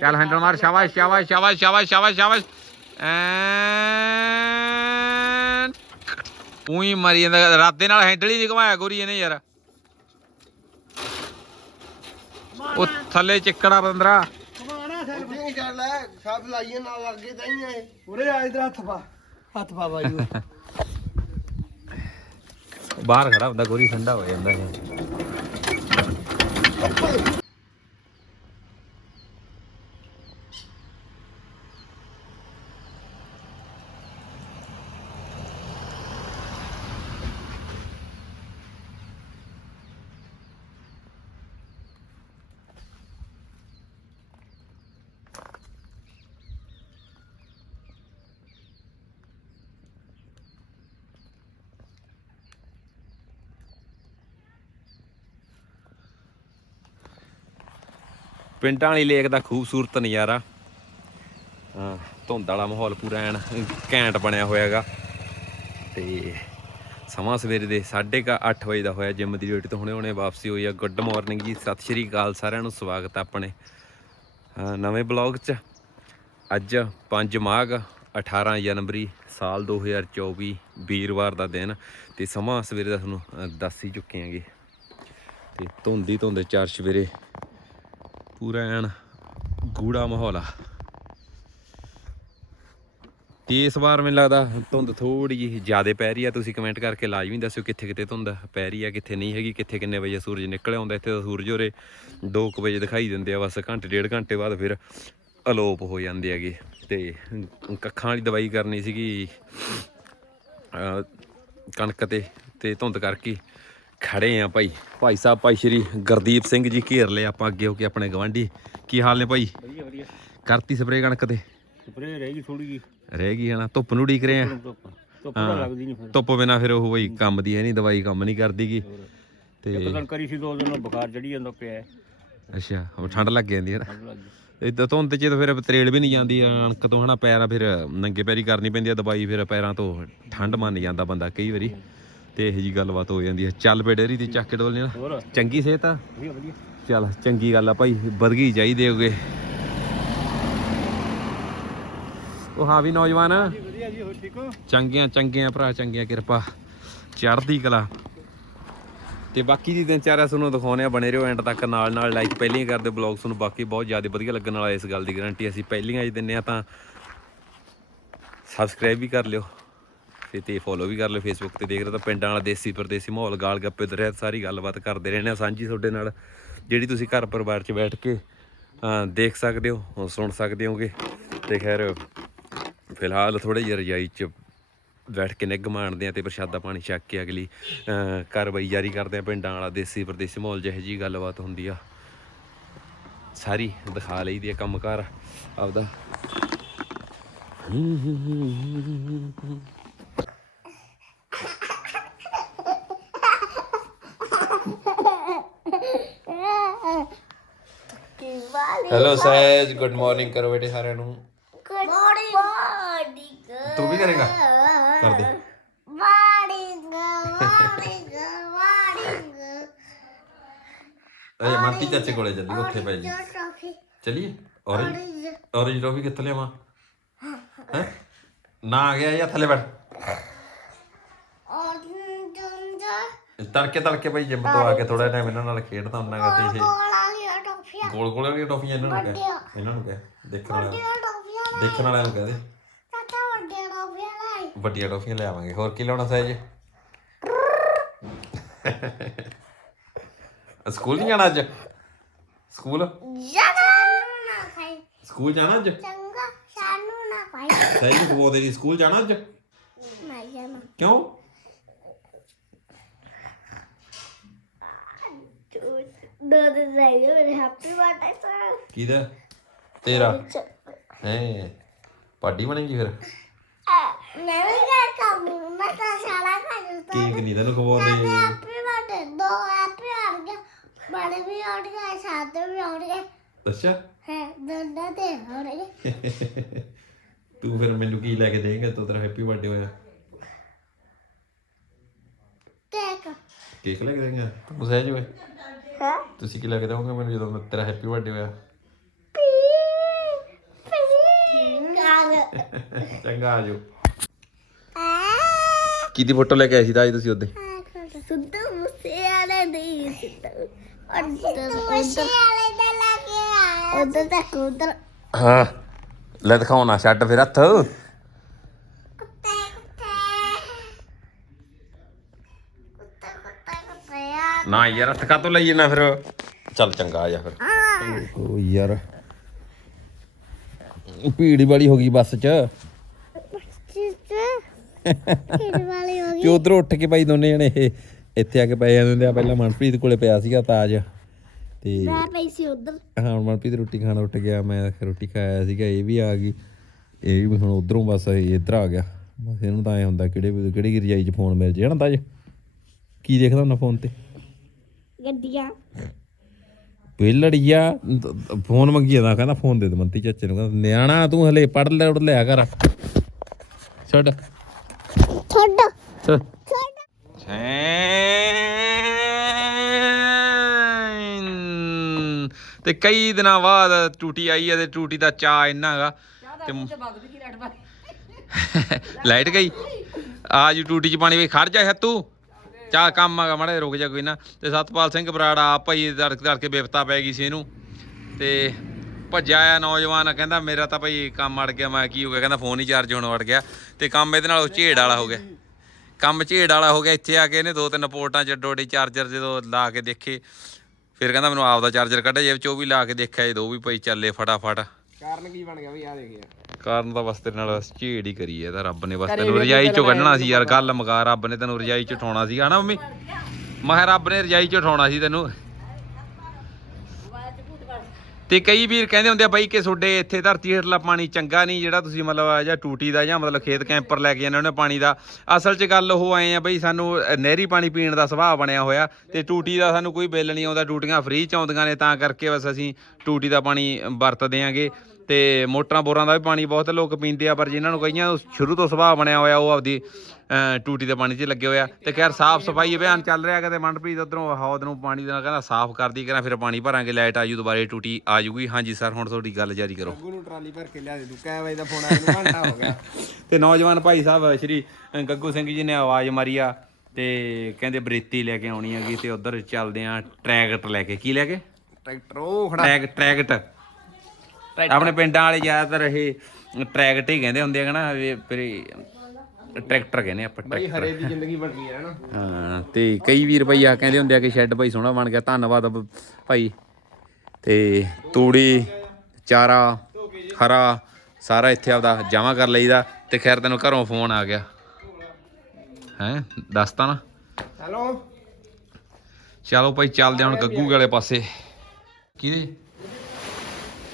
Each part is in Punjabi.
ਚੱਲ ਹੈਂਡਲ ਮਾਰ, ਸ਼ਾਬਾਸ਼ ਸ਼ਾਬਾਸ਼ ਸ਼ਾਬਾਸ਼ ਸ਼ਾਬਾਸ਼ ਸ਼ਾਬਾਸ਼ ਸ਼ਾਬਾਸ਼। ਐਨ ਉਹੀ ਮਰੀ ਜਾਂਦਾ, ਰਾਤੇ ਨਾਲ ਹੈਂਡਲ ਹੀ ਨਹੀਂ ਘਮਾਇਆ ਗੋਰੀ ਇਹਨੇ ਯਾਰ। ਉਹ ਥੱਲੇ ਚਿੱਕੜਾ ਬੰਦਰਾ ਕਮਾਣਾ ਸੈਲ ਉੱਥੇ ਸਭ ਲਾਈਏ ਨਾਲ ਲੱਗੇ ਤਾਂ ਹੀ ਆਏ ਉਰੇ ਆ ਇਧਰ ਹੱਥ ਪਾ ਹੱਥ ਪਾ ਬਾਈ ਬਾਹਰ ਖੜਾ ਹੁੰਦਾ, ਗੋਰੀ ਠੰਡਾ ਹੋ ਜਾਂਦਾ ਇਹ। ਪਿੰਡਾਂ ਵਾਲੀ ਲੇਕ ਦਾ ਖੂਬਸੂਰਤ ਨਜ਼ਾਰਾ। ਧੁੰਦ ਵਾਲਾ ਮਾਹੌਲ ਪੂਰਾ ਐਨ ਘੈਂਟ ਬਣਿਆ ਹੋਇਆ ਹੈਗਾ ਤੇ ਸਮਾਂ ਸਵੇਰੇ ਦੇ 8:30 ਵਜੇ ਦਾ ਹੋਇਆ ਜਿਮ ਦੀ ਡਿਊਟੀ ਤੋਂ ਹੁਣੇ ਹੁਣੇ ਵਾਪਸੀ ਹੋਈ ਆ। ਗੁੱਡ ਮਾਰਨਿੰਗ ਜੀ, ਸਤਿ ਸ਼੍ਰੀ ਅਕਾਲ ਸਾਰਿਆਂ ਨੂੰ, ਸਵਾਗਤ ਹੈ ਆਪਣੇ। ਨਵੇਂ ਬਲੌਗ 'ਚ ਅੱਜ 5 ਮਾਘ 18 ਜਨਵਰੀ ਸਾਲ 2024 ਵੀਰਵਾਰ ਦਾ ਦਿਨ। ਤੇ ਸਮਾਂ ਸਵੇਰੇ ਦਾ ਤੁਹਾਨੂੰ ਦੱਸ ਹੀ ਚੁੱਕੇ ਆਂਗੇ ਤੇ ਧੁੰਦੀ ਧੁੰਦ, ਚਾਰ ਸਵੇਰੇ ਪੂਰਾ ਐਨ ਗੂੜਾ ਮਾਹੌਲ ਆ। ਤੇ ਇਸ ਵਾਰ ਮੈਨੂੰ ਲੱਗਦਾ ਧੁੰਦ ਥੋੜੀ ਜਿਹੀ ਜ਼ਿਆਦਾ ਪੈ ਰਹੀ ਆ। ਤੁਸੀਂ ਕਮੈਂਟ ਕਰਕੇ ਲਾਜ਼ਮੀ ਦੱਸਿਓ ਕਿੱਥੇ ਕਿੱਥੇ ਧੁੰਦ ਪੈ ਰਹੀ ਆ, ਕਿੱਥੇ ਨਹੀਂ ਹੈਗੀ, ਕਿੱਥੇ ਕਿੰਨੇ ਵਜੇ ਸੂਰਜ ਨਿਕਲ ਆਉਂਦਾ। ਇੱਥੇ ਤਾਂ ਸੂਰਜ ਹੋਰੇ 2 ਵਜੇ ਦਿਖਾਈ ਦਿੰਦੇ ਆ, ਬਸ ਘੰਟੇ, ਡੇਢ ਘੰਟੇ ਬਾਅਦ ਫਿਰ ਅਲੋਪ ਹੋ ਜਾਂਦੇ ਹੈਗੇ। ਤੇ ਕੱਖਾਂ ਵਾਲੀ ਦਵਾਈ ਕਰਨੀ ਸੀਗੀ ਕਣਕ ਤੇ ਤੇ ਧੁੰਦ ਕਰਕੇ ਖੜੇ ਆ ਭਾਈ। ਭਾਈ ਸਾਹਿਬ ਭਾਈ ਸ਼੍ਰੀ ਗੁਰਦੀਪ ਸਿੰਘ ਜੀ ਘੇਰ ਲਏ ਆਪਾਂ ਅੱਗੇ ਹੋ ਕੇ ਆਪਣੇ ਗਵਾਂਢੀ। ਕੀ ਹਾਲ ਨੇ ਭਾਈ? ਵਧੀਆ ਵਧੀਆ। ਕਰਤੀ ਸਪਰੇ ਕਣਕ ਤੇ? ਸਪਰੇ ਰਹਿ ਗਈ ਥੋੜੀ ਜੀ ਰਹਿ ਗਈ ਹਨਾ ਧੁੱਪ ਨੂੰ ਉਡੀਕ ਰਹੇ ਆ? ਧੁੱਪ ਤਾਂ ਲੱਗਦੀ ਨਹੀਂ ਫਿਰ। ਧੁੱਪ ਬਿਨਾ ਫਿਰ ਉਹ ਬਈ ਕੰਮ ਦੀ ਹੈ ਨਹੀਂ ਦਵਾਈ ਕੰਮ ਨਹੀਂ ਕਰਦੀਗੀ। ਤੇ ਇੱਕ ਦਿਨ ਕਰੀ ਸੀ ਦੋ ਦਿਨ ਬੁਖਾਰ ਚੜੀ ਜਾਂਦਾ ਪਿਆ। ਅੱਛਾ ਹੁਣ ਠੰਡ ਲੱਗ ਜਾਂਦੀ ਹੈ ਨਾ? ਇਦਾਂ ਧੁੰਦ ਚ ਤਾਂ ਫਿਰ ਤਰੇਲ ਵੀ ਨਹੀਂ ਜਾਂਦੀ ਅਣਕ ਤੋਂ ਹਨਾ ਪੈਰਾਂ ਫਿਰ ਨੰਗੇ ਪੈਰੀ ਕਰਨੀ ਪੈਂਦੀ ਆ ਦਵਾਈ ਫਿਰ ਪੈਰਾਂ ਤੋਂ ਠੰਡ ਮੰਨ ਜਾਂਦਾ ਬੰਦਾ ਕਈ ਵਾਰੀ। ਤੇ ਇਹੋ ਜੀ ਗੱਲਬਾਤ ਹੋ ਜਾਂਦੀ ਹੈ। ਚੱਲ ਪੇ ਡੇਰੀ ਤੇ ਚੱਕ ਕੇ ਡੋਲਨੇ ਨਾ ਹੋਰ? ਚੰਗੀ ਸਿਹਤ ਆ? ਵਧੀਆ ਵਧੀਆ। ਚੱਲ ਚੰਗੀ ਗੱਲ ਆ ਭਾਈ। ਵਧਗੀ ਚਾਹੀਦੇ ਹੋਗੇ। ਉਹ ਹਾਂ ਵੀ ਨੌਜਵਾਨ। ਵਧੀਆ ਜੀ ਹੋ ਠੀਕ ਹੋ? ਚੰਗੀਆਂ ਚੰਗੀਆਂ ਭਰਾ ਚੰਗੀਆਂ ਕਿਰਪਾ। ਚੜ੍ਹਦੀ ਕਲਾ। ਤੇ ਬਾਕੀ ਦੀ ਦਿਨਚਾਰਿਆ ਤੁਹਾਨੂੰ ਦਿਖਾਉਣੇ ਆ ਬਣੇ ਰਹੋ ਐਂਡ ਤੱਕ ਨਾਲ ਨਾਲ। ਲਾਈਕ ਪਹਿਲੀਆਂ ਕਰਦੇ ਬਲੌਗ ਤੁਹਾਨੂੰ ਬਾਕੀ ਬਹੁਤ ਜ਼ਿਆਦਾ ਵਧੀਆ ਲੱਗਣ ਵਾਲਾ ਇਸ ਗੱਲ ਦੀ ਗਾਰੰਟੀ ਅਸੀਂ ਪਹਿਲੀਆਂ ਅੱਜ ਦਿੰਨੇ ਆ ਤਾਂ ਸਬਸਕ੍ਰਾਈਬ ਵੀ ਕਰ ਲਿਓ। ਤੇ ਤੇ ਫੋਲੋ ਵੀ ਕਰ ਲਿਓ ਫੇਸਬੁੱਕ ਤੇ, ਦੇਖ ਰਹੇ ਤਾਂ ਪਿੰਡਾਂ ਵਾਲਾ ਦੇਸੀ ਪਰਦੇਸੀ ਮਾਹੌਲ, ਗਾਲ ਗੱਪੇ ਤੇ ਰਹਿਤ, ਸਾਰੀ ਗੱਲਬਾਤ ਕਰਦੇ ਰਹਿੰਦੇ ਆ ਸਾਂਝੀ ਤੁਹਾਡੇ ਨਾਲ, ਜਿਹੜੀ ਤੁਸੀਂ ਘਰ ਪਰਿਵਾਰ 'ਚ ਬੈਠ ਕੇ ਦੇਖ ਸਕਦੇ ਹੋ ਸੁਣ ਸਕਦੇ ਹੋਗੇ। ਤੇ ਖੈਰ, ਫਿਲਹਾਲ ਥੋੜੇ ਜਿਹੇ ਰਜਾਈ 'ਚ ਬੈਠ ਕੇ ਨਿੱਘ ਮਾਣਦੇ ਆ ਤੇ ਪ੍ਰਸ਼ਾਦਾ ਪਾਣੀ ਛਕ ਕੇ ਅਗਲੀ ਕਾਰਵਾਈ ਜਾਰੀ ਕਰਦੇ ਆ ਪਿੰਡਾਂ ਵਾਲਾ ਦੇਸੀ ਪਰਦੇਸੀ ਮਾਹੌਲ ਜਿਹੋ ਜੀ ਗੱਲਬਾਤ ਹੁੰਦੀ ਆ, ਸਾਰੀ ਦਿਖਾ ਲਈਦੀ ਆ ਕੰਮਕਾਰ ਆਪਦਾ। ਹੈਲੋ ਸਹਿਜ ਗੁੱਡ ਮਾਰਨਿੰਗ ਕਰੋ ਬੇਟੇ ਸਾਰਿਆਂ ਨੂੰ Good morning. ਤੂੰ ਵੀ ਕਰੇਗਾ ਕਰ ਦੇ Morning. Morning. Morning. ਅਜੇ ਮਾਤੀ ਚਾਚੇ ਕੋਲੇ ਚੱਲੀ ਉੱਥੇ ਪੈ ਜੀ. ਚਲੀਏ ਔਰੇਂਜ ਔਰੇਂਜ ਟੋਫੀ ਕਿੱਥੇ ਲਿਆਵਾਂ ਹੈ ਨਾ ਆ ਗਿਆ ਜਾਂ ਥੱਲੇ ਬੈਠ. ਤੜਕੇ ਤੜਕੇ ਭਾਈ ਜਿੰਮ ਤੋਂ ਆ ਕੇ ਥੋੜਾ ਟਾਈਮ ਇਹਨਾਂ ਨਾਲ ਖੇਡਦਾ ਹੁੰਦਾ ਤੇ ਇਹ ਗੋਲ ਗੋਲ ਵਾਲੀਆਂ ਟੋਫੀਆਂ ਇਹਨਾਂ ਨੂੰ ਕਹਿ। ਇਹਨਾਂ ਨੂੰ ਕਹਿ ਦੇਖਣ ਵਾਲਾ ਵੱਡੀਆਂ ਟੋਫੀਆਂ ਲੈ ਦੇਖਣ ਵਾਲਿਆਂ ਨੂੰ ਕਹਦੇ ਚਾਚਾ ਵੱਡੀਆਂ ਟੋਫੀਆਂ ਲੈ ਵੱਡੀਆਂ ਟੋਫੀਆਂ ਲੈ ਆਵਾਂਗੇ। ਹੋਰ ਕੀ ਲਾਉਣਾ ਸਹਿਜ ਸਕੂਲ ਨਹੀਂ ਜਾਣਾ ਅੱਜ? ਸਕੂਲ? ਜਾਨਾ ਨਾ ਖਾਈ ਸਕੂਲ ਜਾਣਾ ਅੱਜ? ਚੰਗਾ ਸਾਨੂੰ ਨਾ ਖਾਈ ਸਹਿਜ ਨੂੰ ਜੀ ਸਕੂਲ ਜਾਣਾ ਅੱਜ? ਮੈਂ ਜਾਨਾ ਕਿਉਂ? ਦੋ ਦਿਨ ਰਹਿ ਗਏ ਮੇਰੇ ਹੈਪੀ ਬਰਥਡੇ ਸਰ। ਕਿਹਦਾ? ਤੇਰਾ? ਹੈ ਪਾਰਟੀ ਬਣੇਗੀ ਫਿਰ? ਮੈਂ ਵੀ ਕਰ ਕੰਮ ਮੈਂ ਤਾਂ ਸਾਰਾ ਖਾ ਜੂਤਾ ਕੇਕ ਨਹੀਂ ਤੈਨੂੰ ਖਵਾਉਂਦੇ ਹੈਪੀ ਬਰਥਡੇ ਦੋ ਹੈਪੀ ਆ ਗਿਆ ਬੜੇ ਵੀ ਆ ਗਏ ਸਾਦੇ ਵੀ ਆ ਗਏ। ਅੱਛਾ। ਹੈ ਦੋਨਾਂ ਤੇ ਆ ਗਏ। ਤੂੰ ਫਿਰ ਮੈਨੂੰ ਕੀ ਲੈ ਕੇ ਦੇਂਗਾ ਤੂੰ ਤੇਰਾ ਹੈਪੀ ਬਰਥਡੇ ਹੋਇਆ। ਕੇਕ। ਕੇਕ ਲੈ ਕੇ ਦੇਂਗਾ ਤੂੰ ਸਹਿਜ ਹੋਏ ਹਾਂ। ਤੁਸੀਂ ਕੀ ਲੱਗਦਾ ਹੋਗੇ ਮੈਨੂੰ ਜਦੋਂ ਤੇਰਾ ਹੈਪੀ ਬਰਥਡੇ ਹੋਇਆ? ਪੀ ਪੀ। ਕਾਲ। ਚੰਗਾ ਆਜੋ ਆ ਕਿਹਦੀ ਫੋਟੋ ਲੈ ਕੇ ਆਏ ਸੀ ਤਾਂ ਅੱਜ ਤੁਸੀਂ ਉਹਦੇ? ਸੁੱਧਾ ਮੂਸੇ ਵਾਲੇ ਦੀ ਸਿੱਧਾ। ਉਧਰ ਉਧਰ। ਵਾਲੇ ਦਾ ਲੱਗ ਗਿਆ ਉਧਰ ਤੱਕ ਉਧਰ। ਹਾਂ। ਲੈ ਦਿਖਾਉਣਾ ਛੱਡ ਫਿਰ ਹੱਥ। ਨਾ ਯਾਰ ਹੱਥ ਕਾਤੋਂ ਲਈ ਜਾਣਾ ਫਿਰ? ਚੱਲ ਚੰਗਾ ਆ ਜਾ ਫਿਰ। ਓ ਯਾਰ ਭੀੜ ਵਾਲੀ ਹੋ ਗਈ ਬੱਸ 'ਚ। ਵਾਲੀ ਹੋ ਤੇ ਉਧਰੋਂ ਉੱਠ ਕੇ ਭਾਈ ਦੋਨੇ ਜਣੇ ਇਹ ਇੱਥੇ ਆ ਕੇ ਪਏ ਜਾਂਦੇ ਆ। ਪਹਿਲਾਂ ਮਨਪ੍ਰੀਤ ਕੋਲੇ ਪਿਆ ਸੀਗਾ ਤਾਜ। ਤੇ ਮੈਂ ਪਈ ਸੀ ਉਧਰ। ਹਾਂ ਮਨਪ੍ਰੀਤ ਰੋਟੀ ਖਾਣ ਉੱਠ ਗਿਆ। ਮੈਂ ਰੋਟੀ ਖਾਇਆ ਸੀਗਾ ਇਹ ਵੀ ਆ ਗਈ। ਇਹ ਵੀ ਹੁਣ ਉਧਰੋਂ ਬਸ ਇੱਧਰ ਆ ਗਿਆ। ਬਸ ਇਹਨੂੰ ਤਾਂ ਐ ਹੁੰਦਾ ਕਿਹੜੇ ਕਿਹੜੀ ਰਜਾਈ 'ਚ ਫੋਨ ਮਿਲ ਜੇ ਹਨਾ ਤਾਜ? ਕੀ ਦੇਖਦਾ ਹੁੰਦਾ ਫੋਨ ਤੇ? ਗੱਡੀਆਂ। ਪੇਲੜੀਆ ਫੋਨ ਮੰਗੀ ਜਾਂਦਾ ਕਹਿੰਦਾ ਫੋਨ ਦੇ ਦੇ ਮੰਤੀ ਚਾਚੇ ਨੂੰ ਕਹਿੰਦਾ ਨਿਆਣਾ ਤੂੰ ਹਲੇ ਪੜ ਲੈ ਉੜ ਲਿਆ ਕਰ। ਛੱਡ। ਛੱਡ। ਤੇ ਕਈ ਦਿਨਾਂ ਬਾਅਦ ਟੂਟੀ ਆਈ ਹੈ ਤੇ ਟੂਟੀ ਦਾ ਚਾ ਇੰਨਾ ਹੈਗਾ ਤੇ ਲਾਈਟ ਗਈ? ਆ ਜੀ ਟੂਟੀ ਚ ਪਾਣੀ ਵੀ ਖੜ ਜਾ ਤੂੰ ਚਾਹ ਕੰਮ ਆਗਾ ਮੜੇ ਰੁਕ ਜਾ ਕੋਈ ਨਾ। ਤੇ ਸਤਪਾਲ ਸਿੰਘ ਬਰਾੜ ਆਪ ਭਾਈ ਧੜਕ ਦੜਕ ਕੇ ਬਿਪਤਾ ਪੈ ਗਈ ਸੀ ਇਹਨੂੰ। ਤੇ ਭੱਜਿਆ ਆ ਨੌਜਵਾਨ, ਕਹਿੰਦਾ ਮੇਰਾ ਤਾਂ ਭਾਈ ਕੰਮ ਅੜ ਗਿਆ, ਮੈਂ ਕੀ ਹੋ ਗਿਆ? ਕਹਿੰਦਾ ਫੋਨ ਹੀ ਚਾਰਜ ਹੋਣ ਅੜ ਗਿਆ। ਤੇ ਕੰਮ ਇਹਦੇ ਨਾਲ ਝੇੜ ਵਾਲਾ ਹੋ ਗਿਆ। ਕੰਮ ਝੇੜ ਵਾਲਾ ਹੋ ਗਿਆ, ਇੱਥੇ ਆ ਕੇ ਇਹਨੇ ਦੋ ਤਿੰਨ ਪੋਰਟਾਂ ਚ ਡੋਡੀ ਚਾਰਜਰ ਜਦੋਂ ਲਾ ਕੇ ਦੇਖੇ। ਫਿਰ ਕਹਿੰਦਾ ਮੈਨੂੰ ਆਪਦਾ ਚਾਰਜਰ ਕੱਢਿਆ ਜੇਬ ਚੋਂ ਵੀ ਲਾ ਕੇ ਦੇਖਿਆ, ਇਹ ਦੋ ਵੀ ਭਾਈ ਚੱਲੇ ਫਟਾਫਟ। ਕਾਰਨ ਕੀ ਬਣ ਗਿਆ ਵੀ ਆ ਦੇਖਿਆ ਕਾਰਨ ਤਾਂ ਬਸ ਤੇਰੇ ਨਾਲ ਬਸ ਝੇੜ ਹੀ ਕਰੀ ਐ ਤਾਂ ਰੱਬ ਨੇ ਬਸ ਤੈਨੂੰ ਰਜਾਈ ਚੋਂ ਕੱਢਣਾ ਸੀ ਯਾਰ ਗੱਲ ਮਗਾ ਰੱਬ ਨੇ ਤੈਨੂੰ ਰਜਾਈ ਚੋਂ ਉਠਾਉਣਾ ਸੀ ਹਨਾ ਮੰਮੀ? ਮੈਂ ਕਿਹਾ ਰੱਬ ਨੇ ਰਜਾਈ ਚੋਂ ਉਠਾਉਣਾ ਸੀ ਤੈਨੂੰ। ਤੇ ਕਈ ਵੀਰ ਕਹਿੰਦੇ ਹੁੰਦੇ ਆ ਬਾਈ ਕਿ ਤੁਹਾਡੇ ਇੱਥੇ ਧਰਤੀ ਹੇਠਲਾ ਪਾਣੀ ਚੰਗਾ ਨਹੀਂ ਜਿਹੜਾ ਤੁਸੀਂ ਮਤਲਬ ਆ ਜਾਂ ਟੂਟੀ ਦਾ ਜਾਂ ਮਤਲਬ ਖੇਤ ਕੈਂਪਰ ਲੈ ਕੇ ਜਾਂਦੇ ਉਹਨੇ ਪਾਣੀ ਦਾ। ਅਸਲ 'ਚ ਗੱਲ ਉਹ ਆਏ ਆ ਬਈ ਸਾਨੂੰ ਨਹਿਰੀ ਪਾਣੀ ਪੀਣ ਦਾ ਸੁਭਾਅ ਬਣਿਆ ਹੋਇਆ ਤੇ ਟੂਟੀ ਦਾ ਸਾਨੂੰ ਕੋਈ ਬਿੱਲ ਨਹੀਂ ਆਉਂਦਾ ਟੂਟੀਆਂ ਫ੍ਰੀ ਚ ਆਉਂਦੀਆਂ ਨੇ ਤਾਂ ਕਰਕੇ ਬਸ ਅਸੀਂ ਟੂਟੀ ਦਾ ਪਾਣੀ ਵਰਤਦੇ ਆਂਗੇ। ਤੇ ਮੋਟਰਾਂ ਬੋਰਾਂ ਦਾ ਵੀ ਪਾਣੀ ਬਹੁਤ ਲੋਕ ਪੀਂਦੇ ਆ ਪਰ ਜਿਨ੍ਹਾਂ ਨੂੰ ਕਈਆਂ ਨੂੰ ਸ਼ੁਰੂ ਤੋਂ ਸੁਭਾਅ ਬਣਿਆ ਹੋਇਆ ਉਹ ਆਪਦੀ ਟੂਟੀ ਦੇ ਪਾਣੀ 'ਚ ਲੱਗੇ ਹੋਇਆ ਤੇ ਖੈਰ ਸਾਫ਼ ਸਫ਼ਾਈ ਅਭਿਆਨ ਚੱਲ ਰਿਹਾ ਕਦੇ ਮਨਪ੍ਰੀਤ ਉਧਰੋਂ ਹੌਦ ਨੂੰ ਪਾਣੀ ਦੇਣਾ ਕਹਿੰਦਾ ਸਾਫ਼ ਕਰਦੀ ਕਰਾਂ ਫਿਰ ਪਾਣੀ ਭਰਾਂਗੇ ਲਾਈਟ ਆਜੂ ਦੁਬਾਰੇ ਟੂਟੀ ਆ ਜੂਗੀ। ਹਾਂਜੀ ਸਰ ਹੁਣ ਤੁਹਾਡੀ ਗੱਲ ਜਾਰੀ ਕਰੋ। ਗੱਗੂ ਨੂੰ ਟਰਾਲੀ ਭਰ ਕੇ ਲਿਆ ਦੇ ਤੂੰ ਕੈ ਵਜੇ ਦਾ ਫੋਨ ਆਇਆ ਨੂੰ ਘੰਟਾ ਹੋ ਗਿਆ। ਤੇ ਨੌਜਵਾਨ ਭਾਈ ਸਾਹਿਬ ਸ਼੍ਰੀ ਗੱਗੂ ਸਿੰਘ ਜੀ ਨੇ ਆਵਾਜ਼ ਮਾਰੀ ਆ ਤੇ ਕਹਿੰਦੇ ਬਰੇਤੀ ਲੈ ਕੇ ਆਉਣੀ ਹੈਗੀ ਤੇ ਉਧਰ ਚੱਲਦੇ ਆ ਟਰੈਕਟਰ ਲੈ ਕੇ। ਕੀ ਲੈ ਕੇ? ਟਰੈਕਟਰ ਉਹ ਖੜਾ ਟਰੈਕ ਟਰੈਕਟ ਆਪਣੇ ਪਿੰਡਾਂ ਵਾਲੇ ਜ਼ਿਆਦਾਤਰ ਇਹ ਟਰੈਕਟ ਹੀ ਕਹਿੰਦੇ ਹੁੰਦੇ ਆ ਨਾ ਵੀ ਟਰੈਕਟਰ ਕਹਿੰਦੇ ਆਪਾਂ ਬਈ ਹਰੇ ਦੀ ਜ਼ਿੰਦਗੀ ਬਣ ਗਈ ਹੈ ਨਾ ਹਾਂ ਤੇ ਕਈ ਵੀਰ ਭਾਈ ਆ ਕਹਿੰਦੇ ਹੁੰਦੇ ਆ ਕਿ ਸ਼ੈੱਡ ਭਾਈ ਸੋਹਣਾ ਬਣ ਗਿਆ ਧੰਨਵਾਦ ਭਾਈ। ਤੇ ਤੂੜੀ ਚਾਰਾ ਹਰਾ ਸਾਰਾ ਇੱਥੇ ਆਪਦਾ ਜਮਾ ਕਰ ਲਈਦਾ ਤੇ ਖੈਰ ਤੈਨੂੰ ਘਰੋਂ ਫੋਨ ਆ ਗਿਆ। ਹੈ ਦੱਸਤਾ ਨਾ। ਹੈਲੋ। ਚਲੋ ਭਾਈ ਚੱਲਦੇ ਹਾਂ ਹੁਣ ਗੱਗੂ ਵਾਲੇ ਪਾਸੇ। ਕਿਹਦੇ?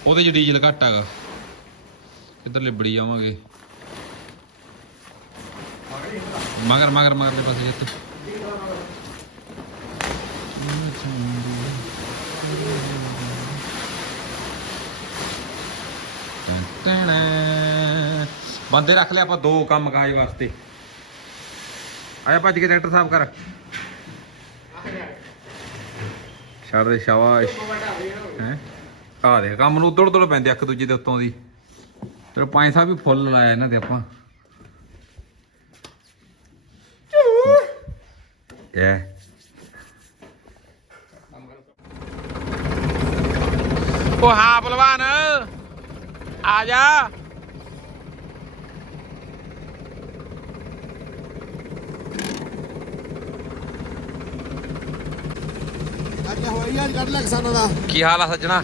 ਉਹਦੇ ਚ ਡੀਜ਼ਲ ਘੱਟ ਹੈਗਾ। ਕਿੱਧਰ ਲਿਬੜੀ ਜਾਵਾਂਗੇ? ਮਗਰ ਮਗਰ ਮਗਰਲੇ ਪਾਸੇ ਜਿੱਤ। ਬੰਦੇ ਰੱਖ ਲਿਆ ਆਪਾਂ ਦੋ ਕੰਮ ਕਾਜ ਵਾਸਤੇ। ਆਇਆ ਭੱਜ ਕੇ ਟਰੈਕਟਰ ਸਾਫ਼ ਕਰ। ਛੱਡ ਦੇ ਸ਼ਾਬਾਸ਼। ਹੈ? ਆ ਦੇ ਕੰਮ ਨੂੰ ਉਧੜ ਉਧੜ ਪੈਂਦੇ ਇੱਕ ਦੂਜੇ ਦੇ ਉੱਤੋਂ ਦੀ। ਤੇ ਪੰਜ ਸਾਹਿਬ ਵੀ ਫੁੱਲ ਲਾਇਆ ਇਹਨਾਂ ਤੇ ਆਪਾਂ। ਐ ਉਹ ਹਾਂ ਪਹਿਲਵਾਨ ਆ ਜਾ। ਅੱਜ ਹੋਈ ਅੱਜ ਕੱਢ ਲੈ ਕਿਸਾਨਾਂ ਦਾ। ਕੀ ਹਾਲ ਆ ਸੱਜਣਾ?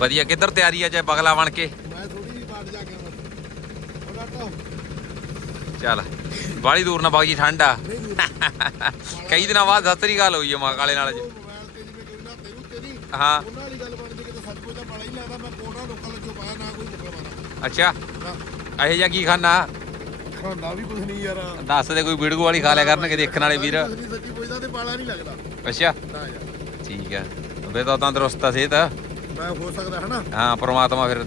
ਵਧੀਆ ਕਿੱਧਰ ਤਿਆਰੀ ਆ ਜੇ ਬਗਲਾ ਬਣ ਕੇ? ਮੈਂ ਥੋੜੀ ਜਿਹੀ ਜਾ ਕੇ ਚੱਲ ਬਾਲੀ ਦੂਰ ਨਾ ਬਾਗੀ ਠੰਡ ਆ। ਕਈ ਦਿਨਾਂ ਬਾਅਦ ਸਤਿ ਸ੍ਰੀ ਅਕਾਲ ਹੋਈ ਆ ਮਾਂ ਕਾਲੇ ਨਾਲ ਅੱਜ ਹਾਂ। ਉਹਨਾਂ ਵਾਲੀ ਗੱਲ ਬਣ ਗਈ ਕਿ ਸੱਚ ਕੋਈ ਤਾਂ ਪਾਲਾ ਹੀ ਲੱਗਦਾ ਮੈਂ ਕੋੜਾ ਲੋਕਾਂ ਲੱਗਿਓ ਪਾਇਆ ਨਾ ਕੋਈ ਮੁਕਲ ਮਾਰਾ। ਅੱਛਾ। ਇਹ ਜਿਹਾ ਕੀ ਖਾਣਾ ਖਾਂਦਾ ਵੀ ਕੁਝ ਨਹੀਂ ਯਾਰ। ਦੱਸ ਦੇ ਕੋਈ ਵੀਡੀਓ ਵਾਲੀ ਖਾ ਲਿਆ ਕਰਨਗੇ ਦੇਖਣ ਵਾਲੇ ਵੀਰ। ਸੱਚੀ ਸੱਚੀ ਪੁੱਛਦਾ ਤੇ ਪਾਲਾ ਨਹੀਂ ਲੱਗਦਾ। ਅੱਛਾ। ਠੀਕ ਆ। ਵੇ ਤਾਂ ਤੰਦਰੁਸਤ ਆ ਸਿਹਤ। ਮੈਂ ਹੋ ਸਕਦਾ ਹਨਾ? ਹਾਂ ਪ੍ਰਮਾਤਮਾ ਫਿਰ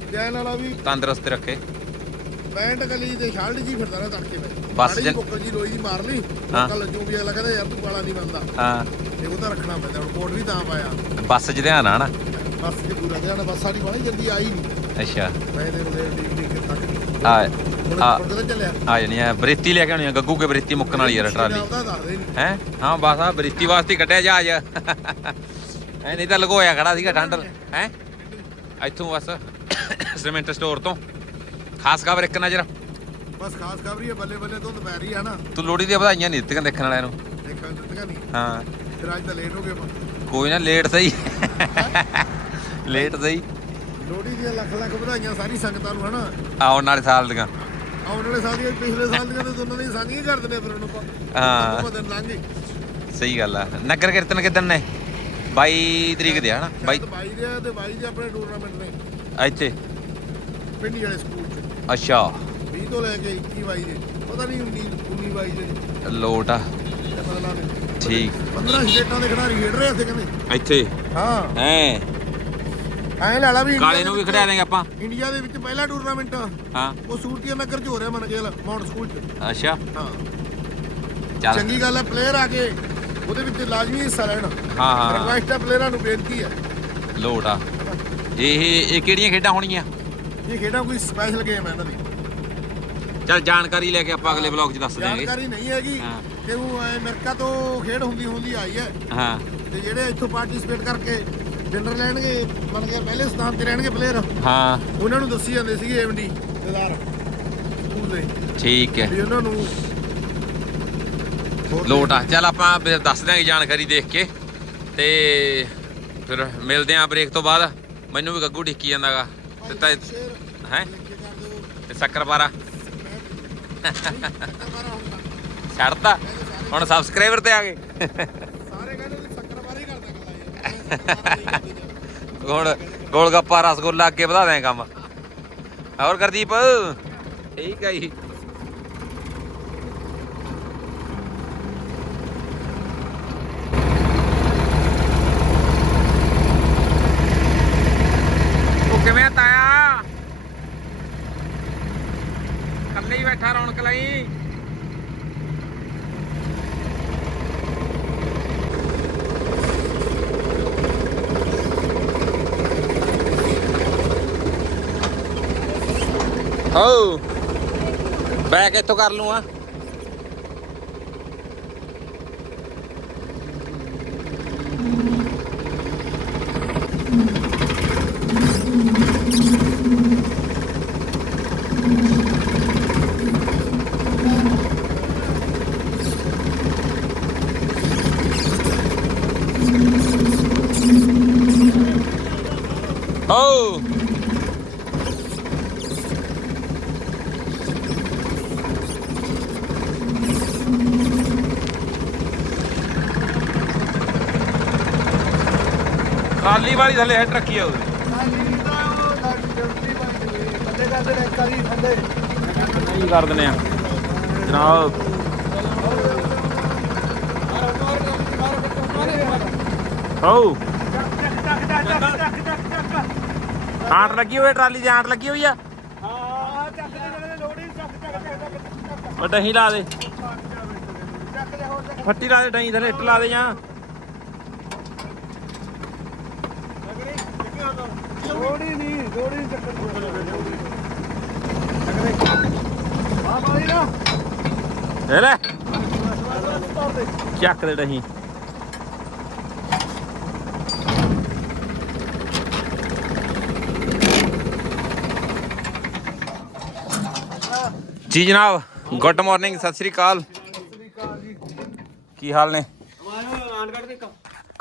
ਵੀ ਤੰਦਰੁਸਤ ਰੱਖੇ। ਪੈਂਟ ਗਲੀ ਤੇ ਸ਼ਰਟ ਜੀ ਫਿਰਦਾ ਰਿਹਾ ਤੜਕੇ ਮੈਂ ਬਸ ਜਨ- ਕੁੱਕਰ ਜੀ ਲੋਈ ਜੀ ਮਾਰ ਲਈ ਹਾਂ। ਕੱਲ ਲੱਜੂ ਵੀ ਅਗਲਾ ਕਹਿੰਦਾ ਯਾਰ ਤੂੰ ਪਾਲਾ ਨਹੀਂ ਬੰਦਾ ਹਾਂ। ਤੇ ਉਹ ਤਾਂ ਰੱਖਣਾ ਪੈਂਦਾ ਹੁਣ ਕੋਟ ਵੀ ਤਾਂ ਪਾਇਆ ਬੱਸ 'ਚ ਧਿਆਨ ਆ ਨਾ ਬੱਸ 'ਚ ਪੂਰਾ ਧਿਆਨ ਬੱਸ ਸਾਡੀ ਬਾਹਲੀ ਜਲਦੀ ਆਈ ਨਹੀਂ ਅੱਛਾ। ਮੈਂ ਨੂੰ ਦੇਖ ਦੇਖ ਕੇ ਤੱਕ ਆ ਆ। ਚੱਲਿਆ। ਆ ਜਾਣੀ ਆ ਬਰੇਤੀ ਲੈ ਕੇ ਆਉਣੀ ਆ ਗੱਗੂ ਕੇ ਬਰੇਤੀ ਮੁੱਕਣ ਵਾਲੀ ਯਾਰ ਟਰਾਲੀ। ਨਹੀਂ ਹੈ ਹਾਂ? ਬਸ ਆ ਬਰੇਤੀ ਵਾਸਤੇ ਕੱਢਿਆ ਜਹਾਜ਼। ਐ ਨਹੀਂ ਤਾਂ ਲਗੋਇਆ ਖੜਾ ਸੀਗਾ ਠੰਡ ਹੈ? ਇੱਥੋਂ ਬਸ ਸੀਮੈਂਟ ਸਟੋਰ ਤੋਂ। ਖਾਸ ਖਬਰ ਇੱਕ ਨਜ਼ਰ। ਬਸ ਖਾਸ ਖਬਰੀ ਹੈ ਬੱਲੇ ਬੱਲੇ ਤੋਂ ਦੁਪਹਿਰੀ ਆ ਨਾ। ਤੂੰ ਲੋੜੀ ਦੀਆਂ ਵਧਾਈਆਂ ਨਹੀਂ ਦਿੱਤੀਆਂ ਦੇਖਣ ਵਾਲਿਆਂ ਨੂੰ। ਦੇਖਣ ਦਿੱਤੀਆਂ ਨਹੀਂ। ਹਾਂ। ਫਿਰ ਅੱਜ ਤਾਂ ਲੇਟ ਹੋ ਗਏ ਆਪਾਂ। ਕੋਈ ਨਾ ਲੇਟ ਸਹੀ। ਲੇਟ ਸਹੀ। ਲੋਹੜੀ ਦੀਆਂ ਲੱਖ ਲੱਖ ਵਧਾਈਆਂ ਸਾਰੀ ਸੰਗਤਾਂ ਨੂੰ ਹਨਾ? ਆਉਣ ਵਾਲੇ ਸਾਲ ਦੀਆਂ। ਆਉਣ ਵਾਲੇ ਸਾਲ ਦੀਆਂ ਪਿਛਲੇ ਸਾਲ ਦੀਆਂ ਤੇ ਦੋਨਾਂ ਦੀਆਂ ਸਾਂਝੀਆਂ ਹੀ ਕਰ ਦਿੰਦੇ ਫਿਰ ਉਹਨੂੰ ਆਪਾਂ। ਹਾਂ। ਸਹੀ ਗੱਲ ਆ। ਨਗਰ ਕੀਰਤਨ ਕਿਦਨ ਨੇ? 22 ਤਰੀਕ ਦੇ ਹਨਾ? 22 ਤੇ 22 ਦੇ ਆ ਤੇ 22 ਦੇ ਆਪਣੇ ਟੂਰਨਾਮੈਂਟ ਨੇ। ਇੱਥੇ? ਪਿੰਡੀ ਵਾਲੇ ਸਕੂਲ 'ਚ। ਅੱਛਾ। 20 ਤੋਂ ਲੈ ਕੇ 21 22 ਦੇ। ਪਤਾ ਨਹੀਂ 19 19 22 ਦੇ। ਲੋਟ ਆ। ਪਤਾ ਠੀਕ। 15 ਸਟੇਟਾਂ ਦੇ ਖਿਡਾਰੀ ਖੇਡ ਰਹੇ ਇੱਥੇ ਕਹਿੰਦੇ। ਇੱਥੇ? ਹਾਂ। ਹੈ? ਐਂ ਲੈ ਲਾ ਵੀ ਇੰਡੀਆ ਕਾਲੇ ਨੂੰ ਵੀ ਵਿੱਚ- ਖੜਿਆ ਦੇਂਗੇ ਆਪਾਂ। ਇੰਡੀਆ ਦੇ ਵਿੱਚ ਪਹਿਲਾ ਟੂਰਨਾਮੈਂਟ ਹਾਂ। ਉਹ ਸੂਰਤੀਆ ਨਗਰ 'ਚ ਹੋ ਰਿਹਾ ਮਨ ਗੇਲ ਮਾਉਂਟ ਸਕੂਲ 'ਚ। ਅੱਛਾ। ਹਾਂ। ਚੱਲ। ਚੰਗੀ ਗੱਲ ਹੈ ਪਲੇਅਰ ਆ ਕੇ ਉਹਦੇ ਵਿੱਚ ਲਾਜ਼ਮੀ ਹਿੱਸਾ ਲੈਣ। ਹਾਂ ਹਾਂ। ਰਿਕਵੈਸਟ ਹੈ ਪਲੇਅਰਾਂ ਨੂੰ ਬੇਨਤੀ ਹੈ ਲੋਟ ਆ। ਇਹ ਇਹ ਕਿਹੜੀਆਂ ਖੇਡਾਂ ਹੋਣਗੀਆਂ? ਇਹ ਖੇਡਾਂ ਕੋਈ ਸਪੈਸ਼ਲ ਗੇਮ ਹੈ ਇਹਨਾਂ ਦੀ। ਚੱਲ ਜਾਣਕਾਰੀ ਲੈ ਕੇ ਆਪਾਂ ਅਗਲੇ ਬਲੌਗ 'ਚ ਦੱਸ ਦਿਆਂਗੇ। ਜਾਣਕਾਰੀ ਨਹੀਂ ਹੈਗੀ। ਹਾਂ। ਕਿ ਉਹ ਐ ਅਮਰੀਕਾ ਤੋਂ ਖੇਡ ਹੁੰਦੀ ਹੁੰਦੀ ਆਈ ਹੈ। ਹਾਂ। ਤੇ ਜਿਹੜੇ ਇੱਥੋਂ ਪਾਰਟਿਸਿਪੇਟ ਕਰਕੇ ਡਿਨਰ ਲੈਣਗੇ ਮੰਨ ਗਿਆ ਪਹਿਲੇ ਸਥਾਨ ਤੇ ਰਹਿਣਗੇ ਪਲੇਅਰ ਹਾਂ। ਉਹਨਾਂ ਨੂੰ ਦੱਸੀ ਜਾਂਦੇ ਸੀਗੇ ਐਮਡੀ ਸਰਦਾਰ। ਸਕੂਲ ਦੇ। ਠੀਕ ਹੈ। ਵੀ ਉਹਨਾਂ ਨੂੰ ਲੋਟ ਆ। ਚੱਲ ਆਪਾਂ ਫਿਰ ਦੱਸ ਦਿਆਂਗੇ ਜਾਣਕਾਰੀ ਦੇਖ ਕੇ। ਤੇ ਫਿਰ ਮਿਲਦੇ ਆਂ ਬ੍ਰੇਕ ਤੋਂ ਬਾਅਦ। ਮੈਨੂੰ ਵੀ ਗੱਗੂ ਢਿੱਕੀ ਜਾਂਦਾਗਾ। ਤੇ ਤਾਂ ਹੈ? ਤੇ ਸ਼ੱਕਰਪਾਰਾ ਛੱਡਤਾ। ਹੁਣ ਸਬਸਕ੍ਰਾਈਬਰ ਤੇ ਆ ਗਏ। ਸਾਰੇ ਕਹਿੰਦੇ ਤੁਸੀਂ ਸ਼ੱਕਰਪਾਰਾ ਹੀ ਕਰਦਾ ਗੱਲਾਂ ਹੁਣ ਗੋਲ ਗੱਪਾ ਰਸਗੁੱਲਾ ਅੱਗੇ ਵਧਾ ਦਿਆਂ ਕੰਮ। ਹੋਰ ਗੁਰਦੀਪ? ਠੀਕ ਹੈ ਜੀ ਉਹ ਕਿਵੇਂ ਆ ਤਾਇਆ ਕੱਲੇ ਹੀ ਬੈਠਾ ਰੌਣਕ ਲਈ ਹੋ ਬੈਕ ਇੱਥੋਂ ਕਰ ਲੂੰ ਆ ਹੋ ਟਰਾਲੀ ਵਾਲੀ ਥੱਲੇ ਹੈਡ ਰੱਖੀ ਆ ਉਹਦੇ। ਕੀ ਕਰ ਦਿੰਦੇ ਆ? ਜਨਾਬ। ਹੋ ਆਂਟ ਲੱਗੀ ਹੋਈ ਟਰਾਲੀ ਦੀ ਆਂਟ ਲੱਗੀ ਹੋਈ ਆ? ਹਾਂ ਚੱਕ ਦੇ ਲੋੜੀ ਚੱਕ ਚੱਕ ਚੱਕ ਉਹ ਡਹੀਂ ਲਾ ਦੇ। ਫੱਟੀ ਲਾ ਦੇ ਡਹੀਂ ਥੱਲੇ ਇੱਟ ਲਾ ਦੇ ਜਾਂ ਲੋੜੀ ਨਹੀਂ ਲੋੜੀ ਨਹੀਂ ਚੱਕਰ ਆ ਬਾਈ ਨਾ ਇਹ ਲੈ। ਚੱਕ ਦੇ ਡਹੀਂ। ਜੀ ਜਨਾਬ ਗੁੱਡ ਮਾਰਨਿੰਗ ਸਤਿ ਸ੍ਰੀ ਅਕਾਲ। ਕੀ ਹਾਲ ਨੇ?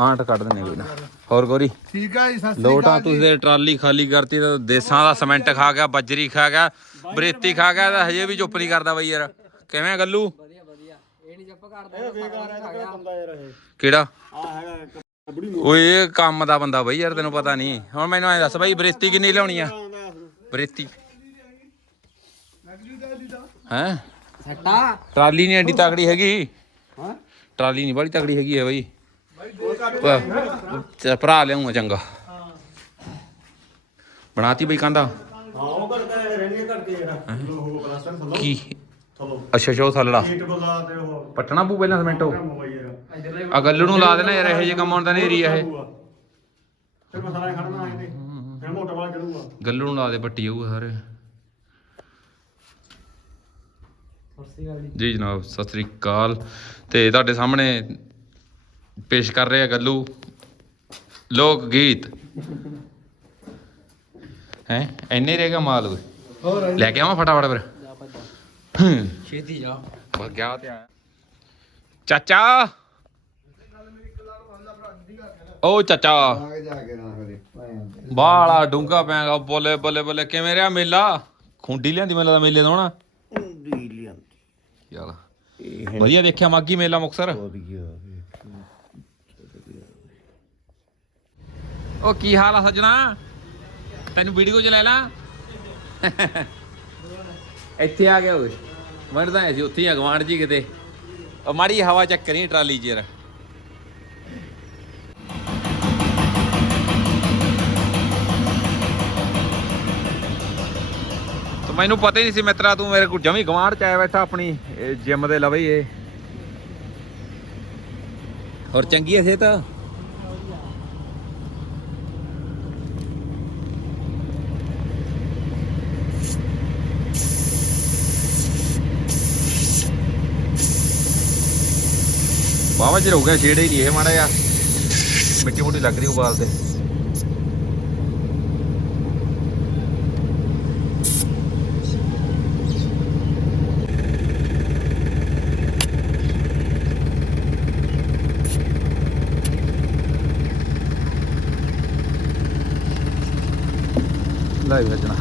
ਆਂਟ ਕੱਢ ਦਿੰਨੇ ਕੋਈ ਨਾ। ਹੋਰ ਗੋਰੀ? ਠੀਕ ਆ ਜੀ ਸਤਿ ਸ੍ਰੀ ਲੋਟਾਂ। ਤੁਸੀਂ ਤੇ ਟਰਾਲੀ ਖਾਲੀ ਕਰਤੀ ਤਾਂ ਦੇਸਾਂ ਦਾ ਸੀਮੈਂਟ ਖਾ ਗਿਆ ਬੱਜਰੀ ਖਾ ਗਿਆ ਬਰੇਤੀ ਖਾ ਗਿਆ ਤਾਂ ਹਜੇ ਵੀ ਚੁੱਪ ਨਹੀਂ ਕਰਦਾ ਬਈ ਯਾਰ। ਕਿਵੇਂ ਆ ਗੱਲੂ? ਕਿਹੜਾ? ਓਏ ਇਹ ਕੰਮ ਦਾ ਬੰਦਾ ਬਈ ਯਾਰ ਤੈਨੂੰ ਪਤਾ ਨਹੀਂ ਹੁਣ ਮੈਨੂੰ ਐ ਦੱਸ ਬਈ ਬਰੇਤੀ ਕਿੰਨੀ ਲਿਆਉਣੀ ਆ? ਬਰੇਤੀ। ਹੈ? ਸੱਟਾ? ਟਰਾਲੀ ਨਹੀਂ ਐਡੀ ਤਕੜੀ ਹੈਗੀ। ਹਾਂ? ਟਰਾਲੀ ਨਹੀਂ ਬੜੀ ਤਕੜੀ ਹੈਗੀ ਹੈ ਬਈ। ਤੇ ਭਰਾ ਲਿਆਉਂਗਾ ਚੰਗਾ। ਬਣਾਤੀ ਬਈ ਕਾਂਦਾ ਹਾਂ ਉਹ ਕਰਦਾ ਰਹਿੰਦੇ ਕਰਕੇ ਯਾਰ ਕੀ? ਅੱਛਾ ਸ਼ੋ ਥੱਲੜਾ ਸੀਟ ਬੁਲਾ ਤੇ ਉਹ ਪਟਣਾ ਪੂ ਪਹਿਲਾਂ ਸਮੈਂਟੋ ਮੋਬਾਈਲ ਯਾਰ ਆ। ਗੱਲੂ ਨੂੰ ਲਾ ਦੇਣਾ ਯਾਰ ਇਹੋ ਜਿਹੇ ਕੰਮ ਆਉਣ ਦਾ ਨਹੀਂ ਏਰੀਆ ਇਹ। ਫਿਰ ਮਸਾਲਾ ਖੜਨਾ ਆਏ ਤੇ ਫਿਰ ਮੋਟਰ ਵਾਲਾ ਚੜੂਗਾ ਗੱਲੂ ਨੂੰ ਲਾ ਦੇ ਪੱਟੀ ਹੋਊਗਾ ਸਾਰੇ। ਜੀ ਜਨਾਬ ਸਤਿ ਸ੍ਰੀ ਅਕਾਲ। ਤੇ ਤੁਹਾਡੇ ਸਾਹਮਣੇ ਪੇਸ਼ ਕਰ ਰਹੇ ਆ ਗੱਲੂ। ਲੋਕ ਗੀਤ। ਹੈ? ਇੰਨੇ ਰਹੇਗਾ ਮਾਲ ਲੈ ਕੇ ਆਵਾਂ ਫਟਾਫਟ ਫਿਰ? ਛੇਤੀ ਜਾ ਬਸ ਗਿਆ ਤੇ ਆਇਆ। ਚਾਚਾ। ਓ ਚਾਚਾ। ਜਾ ਕੇ ਨਾ ਕਰੇ ਬਾਲਾ ਡੂੰਗਾ ਪੈਗਾ ਬੋਲੇ ਬੋਲੇ। ਬੋਲੇ ਕਿਵੇਂ ਰਿਹਾ ਮੇਲਾ? ਖੁੰਡੀ ਲਿਆਂਦੀ ਮੇਲਾ ਦਾ ਮੇਲੇ ਤੋਂ ਨਾ ਯਾਰ। ਵਧੀਆ ਦੇਖਿਆ ਮਾਗੀ ਮੇਲਾ ਮੁਕਸਰ ਉਹ ਕੀ ਹਾਲ ਆ ਸੱਜਣਾ? ਤੈਨੂੰ ਵੀਡੀਓ ਚ ਲੈ ਲਾ। ਇੱਥੇ ਆ ਗਿਆ ਓਏ ਵੜਦਾ ਸੀ ਉੱਥੇ ਹੀ ਅਗਵਾਂਡ ਜੀ ਕਿਤੇ। ਉਹ ਮਾੜੀ ਜਿਹੀ ਹਵਾ ਚੱਕ ਕਰੀ ਟਰਾਲੀ 'ਚ ਯਾਰ ਤੂੰ ਮੈਨੂੰ ਪਤਾ ਹੀ ਨਹੀਂ ਸੀ ਮਿੱਤਰਾ, ਤੂੰ ਮੇਰੇ ਕੋਲ ਜਮੀ ਗਵਾਂਢ ਚ ਆਇਆ ਬੈਠਾ ਆਪਣੀ ਜਿਮ ਦੇ ਲਵੇ ਹੀ ਇਹ। ਹੋਰ ਚੰਗੀ ਐ ਸਿਹਤ? ਬਾਵਾ ਚਿਰ ਹੋ ਗਿਆ ਛੇੜੇ ਹੀ ਨਹੀਂ ਇਹ ਮਾੜਾ ਜਿਹਾ। ਮਿੱਟੀ ਮੁੱਟੀ ਲੱਗ ਰਹੀ ਉਬਾਲ ਤੇ। ਲਾਈਵ ਵੱਜਣਾ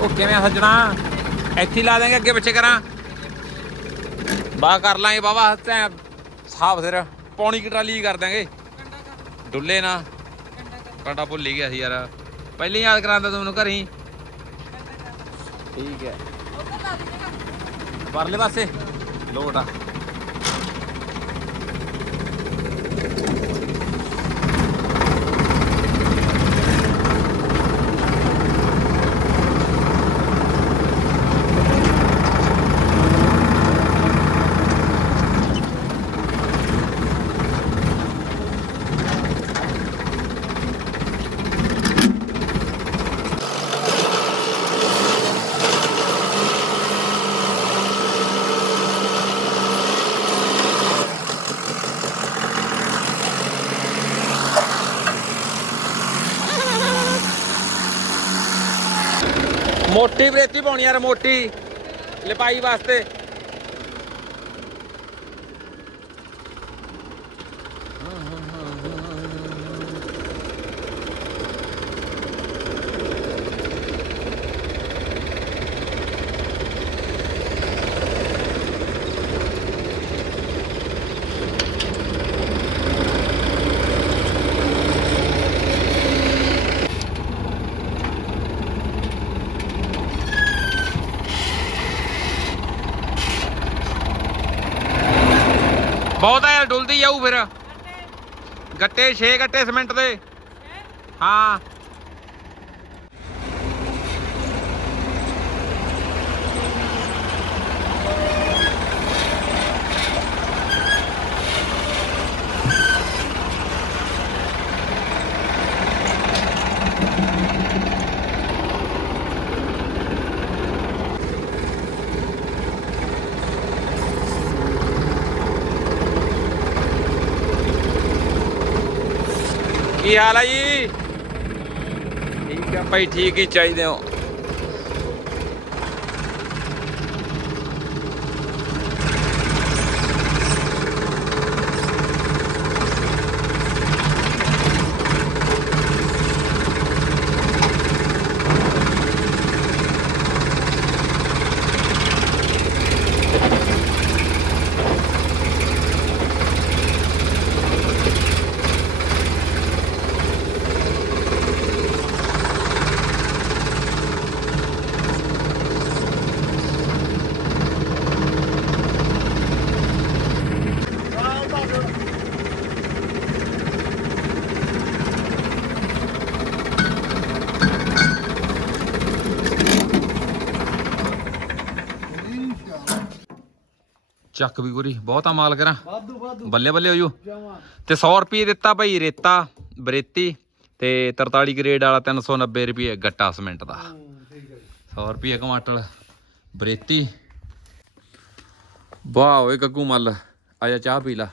ਉਹ ਕਿਵੇਂ ਆ ਸੱਜਣਾ। ਇੱਥੇ ਲਾ ਦੇਂਗੇ ਅੱਗੇ ਪਿੱਛੇ ਕਰਾਂ। ਬਾ ਕਰ ਲਾਂਗੇ ਬਾਬਾ ਹੱਥਾਂ ਸਾਫ਼ ਸਿਰ। ਪੌਣੀ ਕੀ ਟਰਾਲੀ ਕਰ ਦਾਂਗੇ ਡੁੱਲੇ ਨਾ। ਕੰਡਾ ਭੁੱਲ ਹੀ ਗਿਆ ਸੀ ਯਾਰ। ਪਹਿਲਾਂ ਯਾਦ ਕਰਾਂਦਾ ਤੂੰ ਮੈਨੂੰ ਘਰੀ। ਠੀਕ ਹੈ। ਪਰਲੇ ਪਾਸੇ। ਲੋਟ ਆ। ਮੋਟੀ ਬਰੇਤੀ ਪਾਉਣੀ ਯਾਰ ਮੋਟੀ। ਲਿਪਾਈ ਵਾਸਤੇ ਬਹੁਤ ਆ ਯਾਰ ਜਾਊ ਫਿਰ। ਗੱਟੇ 6 ਗੱਟੇ ਸੀਮੈਂਟ ਦੇ। ਹਾਂ। ਹਾਲ ਆ ਜੀ? ਠੀਕ ਆ ਭਾਈ ਠੀਕ ਹੀ ਚਾਹੀਦੇ ਹੋ। ਚੱਕ ਵੀ ਗੁਰੀ ਬਹੁਤਾ ਮਾਲ ਕਰਾਂ। ਵਾਧੂ ਵਾਧੂ। ਬੱਲੇ ਬੱਲੇ ਹੋ ਜੂ। ਤੇ 100 ਰੁਪਏ ਦਿੱਤਾ ਭਾਈ ਰੇਤਾ ਬਰੇਤੀ ਤੇ 43 ਗ੍ਰੇਡ ਵਾਲਾ 390 ਰੁਪਏ ਗੱਟਾ ਸੀਮੈਂਟ ਦਾ। 100 ਰੁਪਏ ਕਮਾਟਲ ਬਰੇਤੀ। ਵਾਹ ਓਏ ਗੱਗੂ ਮੱਲ ਆਜਾ ਚਾਹ ਪੀ ਲਾ।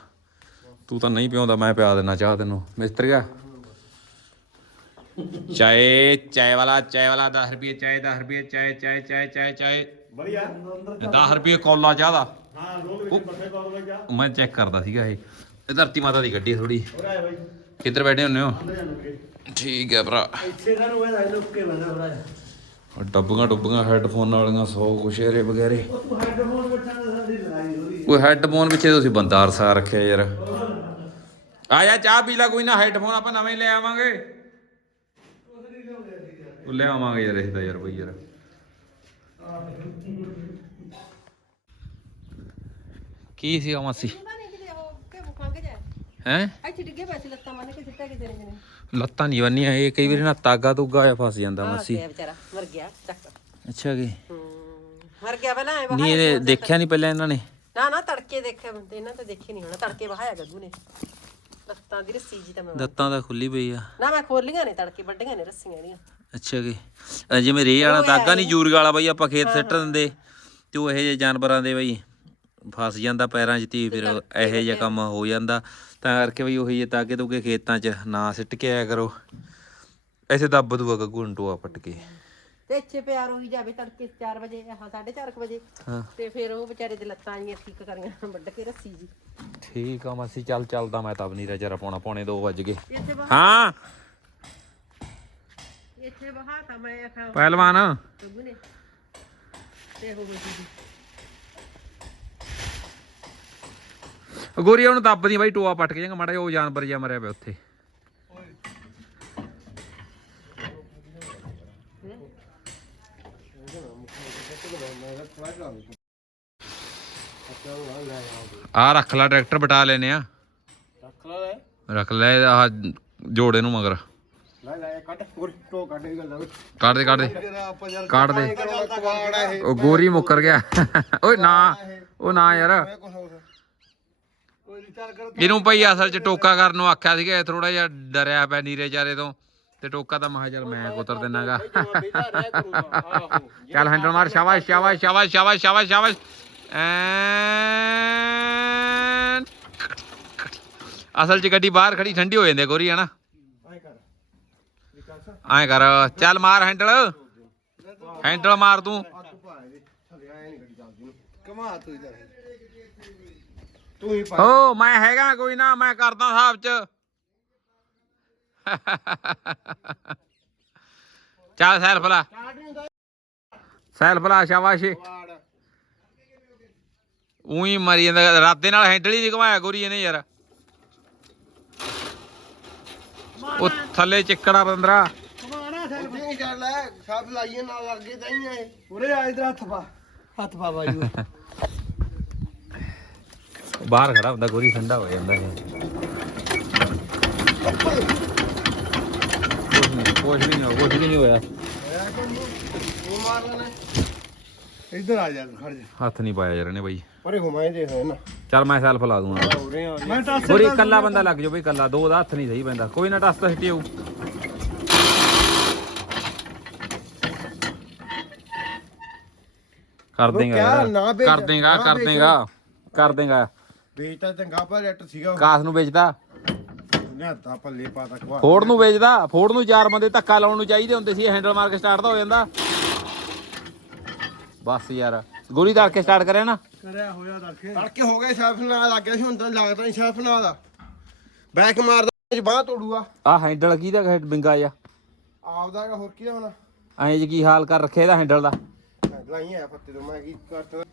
ਤੂੰ ਤਾਂ ਨਹੀਂ ਪਿਉਂਦਾ ਮੈਂ ਪਿਆ ਦੇਣਾ ਚਾਹ ਤੈਨੂੰ। ਮਿਸਤਰੀਆ ਚਾਏ ਚਾਏ ਵਾਲਾ ਚਾਏ ਵਾਲਾ 10 ਰੁਪਏ ਚਾਏ 10 ਰੁਪਏ ਚਾਏ ਚਾਏ ਚਾਏ ਚਾਏ ਚਾਏ। ਬੜੀਆ 10 ਰੁਪਏ ਕੋਲਾ ਚਾਹ ਦਾ। ਹਾਂ ਵਿੱਚ ਕੋਲ ਮੈਂ ਚੈੱਕ ਕਰਦਾ ਸੀਗਾ ਇਹ। ਇਹ ਧਰਤੀ ਮਾਤਾ ਦੀ ਗੱਡੀ ਥੋੜੀ ਬਾਈ। ਕਿੱਧਰ ਬੈਠੇ ਹੁੰਨੇ ਹੋ? ਠੀਕ ਹੈ ਭਰਾ। ਇੱਥੇ ਦਾ ਨੂੰ ਇਹ ਲੁੱਕ ਕੇ ਬੰਦਾ ਆਹ ਡੱਬੀਆਂ ਡੁੱਬੀਆਂ ਹੈੱਡਫੋਨ ਵਾਲੀਆਂ 100 ਕੁਸ਼ੇਰੇ ਵਗੈਰੇ। ਉਹ ਤੂੰ ਹੈਡਫੋਨ ਬੱਠਾ ਦਾ ਸਾਡੀ ਲੜਾਈ ਹੋ ਰਹੀ ਕੋਈ ਹੈੱਡਫੋਨ ਪਿੱਛੇ ਤੁਸੀਂ ਬੰਦਾ ਰਸਾ ਰੱਖਿਆ ਯਾਰ। ਆ ਜਾ ਚਾਹ ਪੀ ਲੈ ਕੋਈ ਨਾ ਹੈੱਡਫੋਨ ਆਪਾਂ ਨਵੇਂ ਲੈ ਆਵਾਂਗੇ। ਉਹ ਲੈ ਆਵਾਂਗੇ ਯਾਰ ਇਹ ਤਾਂ ਯਾਰ ਬਈ ਯਾਰ। ਕੀ ਸੀ ਮਾਸੀ? ਹੈ? ਇੱਥੇ ਡਿੱਗੇ ਪਏ ਸੀ ਲੱਤਾਂ ਮੰਨ ਕੇ ਸਿੱਟਾ ਕਿਸੇ ਨੇ ਲੱਤਾਂ ਨਹੀਂ ਬੰਨੀਆਂ ਇਹ ਕਈ ਵਾਰੀ ਨਾ ਤਾਗਾ ਤੁਗਾ ਆ ਫਸ ਜਾਂਦਾ ਮਾਸੀ। ਗਿਆ ਵਿਚਾਰਾ ਮਰ ਗਿਆ ਚੱਕ ਅੱਛਾ ਕੀ? ਹੂੰ ਮਰ ਗਿਆ ਪਹਿਲਾਂ ਐ ਨਹੀਂ ਇਹ ਦੇਖਿਆ ਨਹੀਂ ਪਹਿਲਾਂ ਇਹਨਾਂ ਨੇ? ਨਾ ਨਾ ਤੜਕੇ ਦੇਖਿਆ ਬੰਦੇ ਇਹਨਾਂ ਤੇ ਦੇਖੇ ਨਹੀਂ ਹੋਣਾ ਤੜਕੇ ਵਹਾਇਆ ਗੱਗੂ ਨੇ ਲੱਤਾਂ ਦੀ ਰੱਸੀ ਜੀ ਤਾਂ ਮੈਂ ਲੱਤਾਂ ਤਾਂ ਖੁੱਲੀ ਪਈ ਆ। ਨਾ ਮੈਂ ਖੋਲੀਆਂ ਨੇ ਤੜਕੇ ਵੱਡੀਆਂ ਨੇ ਰੱਸੀਆਂ ਇਹਦੀਆਂ ਅੱਛਾ ਜੀ। ਅਹ ਜਿਵੇਂ ਰੇ ਵਾਲਾ ਤਾਗਾ ਨਹੀਂ ਜੂਰਗ ਵਾਲਾ ਬਈ ਆਪਾਂ ਖੇਤ ਸਿੱਟ ਦਿੰਦੇ ਤੇ ਉਹ ਇਹੋ ਜਿਹੇ ਜਾਨਵਰਾਂ ਦੇ ਬਈ ਫਸ ਜਾਂਦਾ ਪੈਰਾਂ 'ਚ ਤੀ ਫਿਰ ਇਹੋ ਜਿਹਾ ਕੰਮ ਹੋ ਜਾਂਦਾ। ਤਾਂ ਕਰਕੇ ਬਈ ਉਹੀ ਜਿਹੇ ਤਾਗੇ ਤੁਗੇ ਖੇਤਾਂ 'ਚ ਨਾ ਸਿੱਟ ਕੇ ਆਇਆ ਕਰੋ। ਐਸੇ ਦੱਬ ਦੂਆ ਗੱਗੂ ਨੂੰ ਟੋਆ ਪੱਟ ਕੇ। ਤੇ ਇੱਥੇ ਪਿਆਰ ਹੋਈ ਜਾਵੇ ਤੜਕੇ 4 ਵਜੇ ਆਹ 4:30 ਵਜੇ। ਹਾਂ। ਤੇ ਫਿਰ ਉਹ ਵਿਚਾਰੇ ਦੇ ਲੱਤਾਂ ਜੀਆਂ ਠੀਕ ਕਰੀਆਂ ਵੱਢ ਕੇ ਰੱਸੀ ਜੀ। ਠੀਕ ਆ ਮਾਸੀ ਚੱਲ ਚੱਲਦਾ ਮੈਂ ਤਾਂ ਬਨੀਰਾ ਜਰਾ ਪੌਣਾ ਪੌਣੇ 2 ਵੱਜ ਗਏ। ਇੱਥੇ ਹਾਂ। ਇੱਥੇ ਵਹਾ ਤਾਂ ਮੈਂ ਆਖਾਂ ਪਹਿਲਵਾਨ। ਗੱਗੂ ਨੇ ਤੇ ਹੋ ਗਈ ਜੀ ਗੋਰੀਆ ਉਹਨੂੰ ਦੱਬਦੀ ਬਾਈ ਟੋਆ ਪੱਟ ਕੇ ਜਾਂਗਾ ਮਾੜਾ ਉਹ ਜਾਨਵਰ ਜਿਹਾ ਮਰਿਆ ਪਿਆ ਉੱਥੇ। ਆ ਰੱਖ ਲੈ ਟਰੈਕਟਰ ਬਟਾ ਲੈਨੇ ਆ। ਰੱਖ ਲੈ। ਰੱਖ ਲੈ ਆਹ ਜੋੜੇ ਨੂੰ ਮਗਰ। ਲੈ ਗੁਰ ਟੋ ਕੱਢ ਇਹ ਗੱਲ ਕੱਢ ਦੇ ਕੱਢ ਦੇ। ਆਪਾਂ ਯਾਰ ਕੱਢ ਦੇ। ਕਵਾੜ ਆ ਇਹ। ਉਹ ਗੋਰੀ ਮੁੱਕਰ ਗਿਆ। ਓਏ ਨਾ ਉਹ ਨਾ ਯਾਰ। ਹੋਰ ਕੋਈ ਕਰ। ਇਹਨੂੰ ਭਈ ਅਸਲ ਚ ਟੋਕਾ ਕਰਨ ਨੂੰ ਆਖਿਆ ਸੀਗਾ ਥੋੜਾ ਜਿਹਾ ਡਰਿਆ ਪਿਆ ਨੀਰੇ ਚਾਰੇ ਤੋਂ। ਤੇ ਟੋਕਾ ਤਾਂ ਮਹਾ ਚੱਲ ਮੈਂ ਕੁਤਰ ਦਿਨਾਗਾ ਬੇਟਾ ਰਹਿ ਕਰੂਗਾ ਆਹੋ ਚੱਲ ਹੈਂਡਲ ਮਾਰ ਸ਼ਾਬਾਸ਼ ਸ਼ਾਬਾਸ਼ ਸ਼ਾਬਾਸ਼ ਸ਼ਾਬਾਸ਼ ਸ਼ਾਬਾਸ਼ ਸ਼ਾਬਾਸ਼। ਐਨ। ਅਸਲ ਚ ਗੱਡੀ ਬਾਹਰ ਖੜੀ ਠੰਡੀ ਹੋ ਜਾਂਦੀ ਗੋਰੀ ਹਨਾ? ਐ ਐਂ ਕਰ ਚੱਲ ਮਾਰ ਹੈਂਡਲ। ਹੈਂਡਲ ਮਾਰ ਤੂੰ। ਦੇ ਕਮਾ ਹੀ ਮੈਂ ਹੈਗਾ ਕੋਈ ਨਾ ਮੈਂ ਕਰਦਾ ਹਿਸਾਬ ਚ। ਚੱਲ ਸੈਲਫ ਲਾ ਸੈਲਫ ਲਾ ਸ਼ਾਬਾਸ਼ ਉਹੀ ਮਰੀ ਜਾਂਦਾ ਰਾਤੇ ਨਾਲ ਹੈਂਡਲ ਹੀ ਨਹੀਂ ਘਮਾਇਆ ਗੋਰੀ ਇਹਨੇ ਯਾਰ। ਉਹ ਥੱਲੇ ਚਿੱਕੜਾ ਬੰਦਰਾ ਕਮਾਣਾ ਸੈਲ ਉੱਥੇ ਹੀ ਚੱਲ ਲੈ ਸਭ ਲਾਈਏ ਨਾਲ ਲੱਗ ਗਏ ਤਾਂ ਹੀ ਆਏ ਉਰੇ ਆ ਇਧਰ ਹੱਥ ਪਾ। ਹੱਥ ਪਾ ਬਾਈ ਨੂੰ। ਬਾਹਰ ਖੜਾ ਹੁੰਦਾ ਗੋਰੀ ਠੰਡਾ ਹੋ ਜਾਂਦਾ ਇਹ। ਕੁਝ ਵੀ ਨਹੀਂ ਹੋਇਆ ਕੁਝ ਵੀ ਨਹੀਂ ਹੋਇਆ। ਉਹ ਮਾਰ ਲੈਣਾ। ਇੱਧਰ ਆ ਜਾ ਖੜ ਜਾ। ਹੱਥ ਨਹੀਂ ਪਾਇਆ ਯਾਰ ਇਹਨੇ ਬਾਈ। ਪਰੇ ਘੁਮਾਏ ਦੇ ਹੋਏ ਨਾ ਚੱਲ ਮੈਂ ਸੈਲਫ ਲਾ ਦੂੰਗਾ। ਹੋ ਰਹੇ ਆ ਮੈਂ ਟੱਸ ਗੋਰੀ ਇਕੱਲਾ ਬੰਦਾ ਲੱਗ ਜਾਓ ਬਈ ਇਕੱਲਾ ਦੋ ਦਾ ਹੱਥ ਨਹੀਂ ਸਹੀ ਪੈਂਦਾ। ਕੋਈ ਨਾ ਟੱਸ ਤਾਂ ਆਊ। ਕਰ ਦੇਗਾ ਕਿਆ ਯਾਰ। ਨਾ ਵੇਚ, ਕਰ ਦੇਗਾ ਨਾ ਕਰ ਵੇਚ। ਦੇਗਾ ਕਰ ਦੇਗਾ। ਵੇਚ ਤਾਂ ਚੰਗਾ ਪਰ ਰੈਟ ਸੀਗਾ ਕਾਸ ਨੂੰ ਵੇਚਦਾ? ਨੇ ਹੱਥਾਂ ਪੱਲੇ ਪਾਤਾ ਖਵਾ ਫੋੜ ਨੂੰ ਵੇਚਦਾ। ਫੋੜ ਨੂੰ ਚਾਰ ਬੰਦੇ ਧੱਕਾ ਲਾਉਣ ਨੂੰ ਚਾਹੀਦੇ ਹੁੰਦੇ ਸੀ ਹੈਂਡਲ ਮਾਰ ਕੇ ਸਟਾਰਟ ਤਾਂ ਹੋ ਜਾਂਦਾ। ਬਸ ਯਾਰ। ਗੋਲੀ ਧਰ ਕੇ ਸਟਾਰਟ ਕਰਿਆ ਨਾ? ਕਰਿਆ ਹੋਇਆ ਰੱਖੇ ਤੜਕੇ ਹੋ ਗਏ ਸ਼ੈਫ ਨਾਲ ਲੱਗ ਗਿਆ ਸੀ ਹੁਣ ਤਾਂ ਲੱਗਦਾ ਨਹੀਂ ਸ਼ੈਫ ਨਾਲ ਦਾ। ਬੈਕ ਮਾਰਦਾ ਬਾਹ ਤੋੜੂਗਾ। ਆ ਹੈਂਡਲ ਕਿਹਦਾ ਹੈਡ ਬਿੰਗਾ ਜਾ ਆਪਦਾ ਹੈਗਾ, ਹੋਰ ਕੀ ਹੋਣਾ? ਐਂ ਜੀ ਕੀ ਹਾਲ ਕਰ ਰੱਖਿਆ ਇਹਦਾ ਹੈਂਡਲ ਦਾ? ਗਲਾਈ ਆ ਫੱਤੇ ਤੋਂ ਮੈਂ ਕੀ ਕਰਤਾ?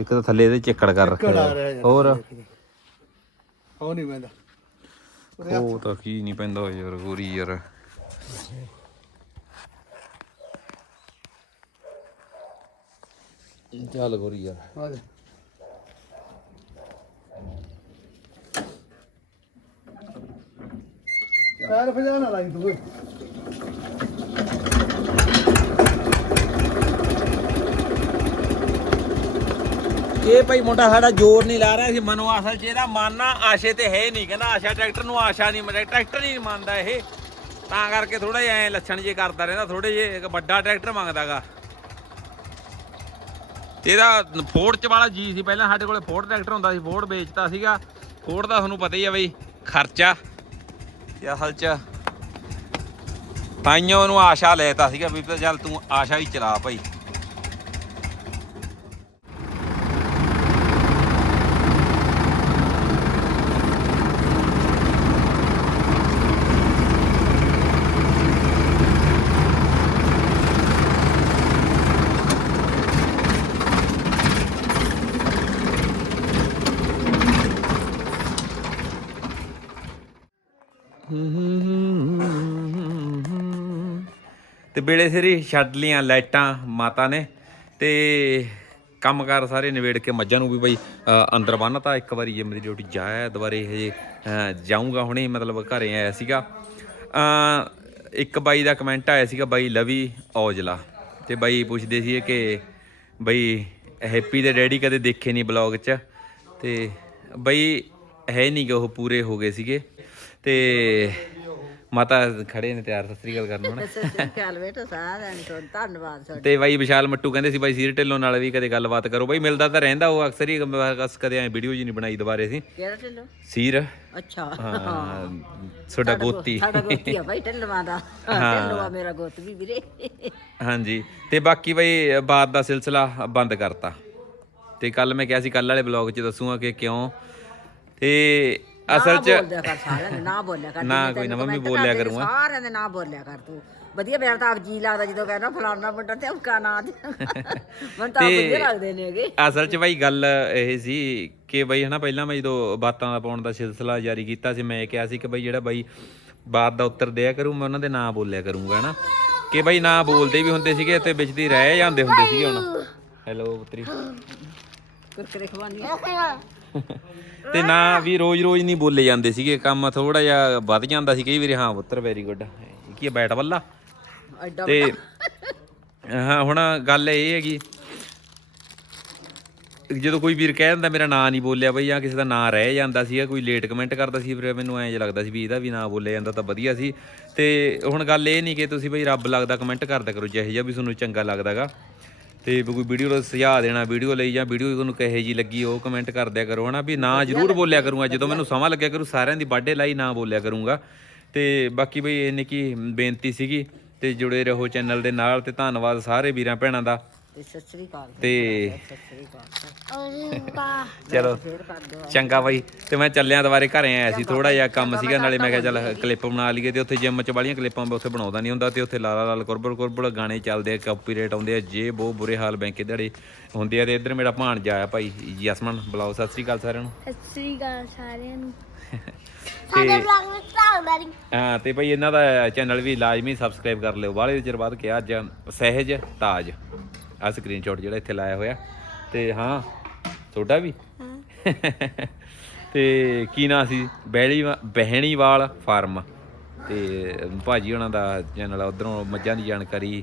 ਇੱਕ ਤਾਂ ਥੱਲੇ ਇਹਦੇ ਚਿੱਕੜ ਕਰ ਰੱਖਿਆ। ਚਿੱਕੜ ਆ ਰਿਹਾ ਯਾਰ। ਹੋਰ? ਉਹ ਨਹੀਂ ਮੈਂਦਾ ਉਹ ਤਾਂ ਕੀ ਨਹੀਂ ਪੈਂਦਾ ਯਾਰ ਗੋਰੀ ਯਾਰ। ਚੱਲ ਗੋਰੀ ਯਾਰ। ਆ ਜਾ ਪੈਰ ਫਜਾ ਨਾ ਲਾਈ ਤੂੰ ਇਹ ਭਾਈ ਮੁੰਡਾ ਸਾਡਾ ਜ਼ੋਰ ਨਹੀਂ ਲਾ ਰਿਹਾ ਸੀ ਮਨੋ ਅਸਲ 'ਚ ਇਹਦਾ ਮਨ ਆਸ਼ੇ ਤੇ ਹੈ ਨਹੀਂ ਕਹਿੰਦਾ ਆਸ਼ਾ ਟਰੈਕਟਰ ਨੂੰ ਆਸ਼ਾ ਨਹੀਂ ਮੰਨਦਾ ਟਰੈਕਟਰ ਨਹੀਂ ਮੰਨਦਾ ਇਹ। ਤਾਂ ਕਰਕੇ ਥੋੜਾ ਜਿਹਾ ਐ ਲੱਛਣ ਜੇ ਕਰਦਾ ਰਹਿੰਦਾ ਥੋੜੇ ਜੇ ਇੱਕ ਵੱਡਾ ਟਰੈਕਟਰ ਮੰਗਦਾਗਾ। ਇਹਦਾ ਫੋਰਡ ਚ ਵਾਲਾ ਜੀ ਸੀ, ਪਹਿਲਾਂ ਸਾਡੇ ਕੋਲੇ ਫੋਰਡ ਟਰੈਕਟਰ ਹੁੰਦਾ ਸੀ ਫੋਰਡ ਵੇਚਤਾ ਸੀਗਾ। ਫੋਰਡ ਦਾ ਤੁਹਾਨੂੰ ਪਤਾ ਹੀ ਆ ਬਈ, ਖਰਚਾ ਤੇ ਅਸਲ ਚ ਤਾਈਓ ਨੂੰ ਆਸ਼ਾ ਲੈਤਾ ਸੀਗਾ ਵੀ ਚੱਲ ਤੂੰ ਆਸ਼ਾ ਹੀ ਚਲਾ ਭਾਈ ਤੇ ਬੇੜੇ ਸਿਰੀ ਛੱਡ ਲੀਆਂ ਲਾਈਟਾਂ ਮਾਤਾ ਨੇ ਤੇ ਕੰਮਕਾਰ ਸਾਰੇ ਨਿਬੇੜ ਕੇ ਮੱਝਾਂ ਨੂੰ ਵੀ ਬਈ ਅ, ਅੰਦਰ ਬੰਨਤਾ ਇੱਕ ਵਾਰੀ ਜੇ ਮੇਰੀ ਡਿਊਟੀ ਜਾਇਆ ਦੁਬਾਰੇ ਹਜੇ ਜਾਊਂਗਾ ਹੁਣੇ ਮਤਲਬ ਘਰੇ ਆਇਆ ਸੀਗਾ। ਇੱਕ ਬਾਈ ਦਾ ਕਮੈਂਟ ਆਇਆ ਸੀਗਾ ਬਾਈ ਲਵੀ ਔਜਲਾ। ਤੇ ਬਾਈ ਪੁੱਛਦੇ ਸੀ ਕਿ ਬਈ ਹੈਪੀ ਦੇ ਡੈਡੀ ਕਦੇ ਦੇਖੇ ਨਹੀਂ ਬਲੌਗ 'ਚ? ਤੇ ਬਈ ਹੈ ਨਹੀਂ ਗੇ ਉਹ ਪੂਰੇ ਹੋ ਗਏ ਸੀਗੇ। ਤੇ ਮਾਤਾ ਖੜੇ ਨੇ ਤਿਆਰ ਸਤਿ ਸ੍ਰੀ ਅਕਾਲ ਕਰਨ ਹੁਣ। ਚੱਲ ਬੇਟਾ ਸਾਰਿਆਂ ਨੂੰ ਤੁਹਾਡਾ ਧੰਨਵਾਦ ਤੁਹਾਡਾ ਤੇ ਬਾਈ ਵਿਸ਼ਾਲ ਮੱਟੂ ਕਹਿੰਦੇ ਸੀ ਬਾਈ ਸੀਰ ਢਿੱਲੋਂ ਨਾਲ ਵੀ ਕਦੇ ਗੱਲਬਾਤ ਕਰੋ। ਬਾਈ ਮਿਲਦਾ ਤਾਂ ਰਹਿੰਦਾ ਉਹ ਅਕਸਰ ਹੀ ਬਸ ਕਦੇ ਐ ਵੀਡੀਓ ਜੀ ਨਹੀਂ ਬਣਾਈ ਦੁਬਾਰੇ ਸੀ ਕਿਹੜਾ ਢਿੱਲੋ? ਸੀਰ। ਅੱਛਾ। ਹਾਂ ਤੁਹਾਡਾ ਗੋਤੀ। ਸਾਡਾ ਗੋਤੀ ਆ ਭਾਈ ਢਿੱਲਵਾਂ ਦਾ। ਢਿੱਲਵਾ ਮੇਰਾ ਗੋਤ ਵੀ ਵੀਰੇ। ਹਾਂਜੀ। ਤੇ ਬਾਕੀ ਬਾਈ ਬਾਤ ਦਾ ਸਿਲਸਿਲਾ ਬੰਦ ਕਰਤਾ। ਤੇ ਕੱਲ ਮੈਂ ਕਿਹਾ ਸੀ ਕੱਲ ਵਾਲੇ ਬਲੌਗ 'ਚ ਦੱਸੂਗਾ ਕਿ ਕਿਉਂ। ਤੇ ਅਸਲ 'ਚ ਬੋਲਿਆ ਕਰ ਸਾਰਿਆਂ ਦੇ ਨਾ ਬੋਲਿਆ ਕਰ ਨਾ ਕੋਈ ਨਾ, ਮੰਮੀ ਬੋਲਿਆ ਕਰੂੰਗਾ। ਸਾਰਿਆਂ ਦੇ ਨਾ ਬੋਲਿਆ ਕਰ ਤੂੰ। ਵਧੀਆ ਮੇਰਾ ਤਾਂ ਆਪ ਜੀ ਲੱਗਦਾ ਜਦੋਂ ਕਹਿੰਦਾ ਫਲਾਣਾ ਮੁੰਡਾ ਤੇ ਉਨਕਾ ਨਾਂ ਦੇ ਮੈਨੂੰ ਤਾਂ ਵਧੀਆ ਲੱਗਦੇ ਨੇਗੇ ਅਸਲ 'ਚ ਬਾਈ ਗੱਲ ਇਹ ਸੀ ਕਿ ਬਈ ਹਨਾ ਪਹਿਲਾਂ ਮੈਂ ਜਦੋਂ ਬਾਤਾਂ ਦਾ ਪਾਉਣ ਦਾ ਸਿਲਸਿਲਾ ਜਾਰੀ ਕੀਤਾ ਸੀ ਮੈਂ ਕਿਹਾ ਸੀ ਕਿ ਬਈ ਜਿਹੜਾ ਬਾਈ ਬਾਤ ਦਾ ਉੱਤਰ ਦਿਆ ਕਰੂ ਮੈਂ ਉਹਨਾਂ ਦੇ ਨਾਂ ਬੋਲਿਆ ਕਰੂੰਗਾ ਹਨਾ। ਕਿ ਬਈ ਨਾਂ ਬੋਲਦੇ ਵੀ ਹੁੰਦੇ ਸੀਗੇ ਤੇ ਵਿੱਚ ਦੀ ਰਹਿ ਜਾਂਦੇ ਹੁੰਦੇ ਸੀਗੇ ਹੁਣ। ਹੈਲੋ ਪੁੱਤਰੀ। ਕੁਰਕਰੇ ਖਵਾਨੀ ਤੇ ਨਾ ਵੀ ਰੋਜ਼-ਰੋਜ਼ ਨਹੀਂ ਬੋਲੇ ਜਾਂਦੇ ਸੀਗੇ ਕੰਮ ਥੋੜਾ ਜਿਹਾ ਵੱਧ ਜਾਂਦਾ ਸੀ ਕਈ ਵਾਰੀ। ਹਾਂ ਪੁੱਤਰ ਵੈਰੀ ਗੁੱਡ ਕੀ ਹੈ ਬੈਟ ਬੱਲਾ ਤੇ ਹਾਂ ਹੁਣ ਗੱਲ ਇਹ ਹੈਗੀ ਜਦੋਂ ਕੋਈ ਵੀਰ ਕਹਿ ਦਿੰਦਾ ਮੇਰਾ ਨਾਂ ਨਹੀਂ ਬੋਲਿਆ ਬਈ ਜਾਂ ਕਿਸੇ ਦਾ ਨਾਂ ਰਹਿ ਜਾਂਦਾ ਸੀਗਾ ਕੋਈ ਲੇਟ ਕਮੈਂਟ ਕਰਦਾ ਸੀ ਫਿਰ ਮੈਨੂੰ ਐਂ ਜਿਹਾ ਲੱਗਦਾ ਸੀ ਵੀ ਇਹਦਾ ਵੀ ਨਾਂ ਬੋਲਿਆ ਜਾਂਦਾ ਤਾਂ ਵਧੀਆ ਸੀ। ਤੇ ਹੁਣ ਗੱਲ ਇਹ ਨਹੀਂ ਕਿ ਤੁਸੀਂ ਬਈ ਰੱਬ ਲੱਗਦਾ ਕਮੈਂਟ ਕਰਦਾ ਕਰੋ ਜਿਹੇ ਜਿਹਾ ਵੀ ਤੁਹਾਨੂੰ ਚੰਗਾ ਲੱਗਦਾਗਾ। ਤੇ ਕੋਈ ਵੀਡੀਓ ਦਾ ਸੁਝਾਅ ਦੇਣਾ ਵੀਡੀਓ ਲਈ ਜਾਂ ਵੀਡੀਓ ਤੁਹਾਨੂੰ ਕਹੇ ਜੀ ਲੱਗੀ ਉਹ ਕਮੈਂਟ ਕਰ ਦਿਆ ਕਰੋ ਹਨਾ? ਵੀ ਨਾਂ ਜ਼ਰੂਰ ਬੋਲਿਆ ਕਰੂੰਗਾ ਜਦੋਂ ਮੈਨੂੰ ਸਮਾਂ ਲੱਗਿਆ ਕਰੂ ਸਾਰਿਆਂ ਦੀ ਬਾਡੇ ਲਾਈ ਨਾਂ ਬੋਲਿਆ ਕਰੂੰਗਾ। ਤੇ ਬਾਕੀ ਬਈ ਇਹਨੇ ਕੀ ਬੇਨਤੀ ਸੀਗੀ ਤੇ ਜੁੜੇ ਰਹੋ ਚੈਨਲ ਦੇ ਨਾਲ ਤੇ ਧੰਨਵਾਦ ਸਾਰੇ ਵੀਰਾਂ ਭੈਣਾਂ ਦਾ। ਤੇ ਸਤਿ ਸ੍ਰੀ ਅਕਾਲ ਤੇ ਸਤਿ ਸ੍ਰੀ ਅਕਾਲ। ਚਲੋ ਚੰਗਾ ਬਾਈ। ਤੇ ਮੈਂ ਚੱਲਿਆ ਦੁਬਾਰੇ ਘਰੇ ਆਇਆ ਸੀ ਥੋੜਾ ਜਿਹਾ ਕੰਮ ਸੀਗਾ ਨਾਲੇ ਮੈਂ ਕਿਹਾ ਚੱਲ ਕਲਿੱਪ ਬਣਾ ਲਈਏ ਤੇ ਉੱਥੇ ਜਿਮ ਚ ਵਾਲੀਆਂ ਕਲਿੱਪਾਂ ਮੈਂ ਉੱਥੇ ਬਣਾਉਂਦਾ ਨਹੀਂ ਹੁੰਦਾ ਤੇ ਉੱਥੇ ਲਾਲਾ ਲਾਲ ਕੁਰਬਲ ਕੁਰਬਲ ਗਾਣੇ ਚੱਲਦੇ ਆ ਕਾਪੀਰਾਈਟ ਆਉਂਦੇ ਆ ਜੇ ਬਹੁਤ ਬੁਰੇ ਹਾਲ ਬੈਂਕੇ ਦਿਹਾੜੇ ਹੁੰਦੇ ਆ ਤੇ ਇੱਧਰ ਮੇਰਾ ਭਾਣਜਾ ਆਇਆ ਭਾਈ ਯਸਮਨ ਬੁਲਾਓ ਸਤਿ ਸ੍ਰੀ ਅਕਾਲ ਸਾਰਿਆਂ ਨੂੰ। ਸਤਿ ਸ੍ਰੀ ਅਕਾਲ ਸਾਰਿਆਂ ਨੂੰ। ਸਾਡੇ ਵਿੱਚ ਨਹੀਂ। ਹਾਂ ਤੇ ਭਾਈ ਇਹਨਾਂ ਦਾ ਚੈਨਲ ਵੀ ਲਾਜ਼ਮੀ ਸਬਸਕ੍ਰਾਈਬ ਕਰ ਲਿਓ ਬਾਹਲੇ ਚਿਰ ਬਾਅਦ ਕਿਹਾ ਅੱਜ ਸਹਿਜ ਤਾਜ। ਆ ਸਕਰੀਨਸ਼ਾਟ ਜਿਹੜਾ ਇੱਥੇ ਲਾਇਆ ਹੋਇਆ। ਤੇ ਹਾਂ ਤੁਹਾਡਾ ਵੀ? ਤੇ ਕੀ ਨਾਂ ਸੀ? ਬਹਿਲੀ ਬਹਿਣੀਵਾਲ ਫਾਰਮ। ਤੇ ਭਾਜੀ ਉਹਨਾਂ ਦਾ ਚੈਨਲ ਉਧਰੋਂ ਮੱਝਾਂ ਦੀ ਜਾਣਕਾਰੀ।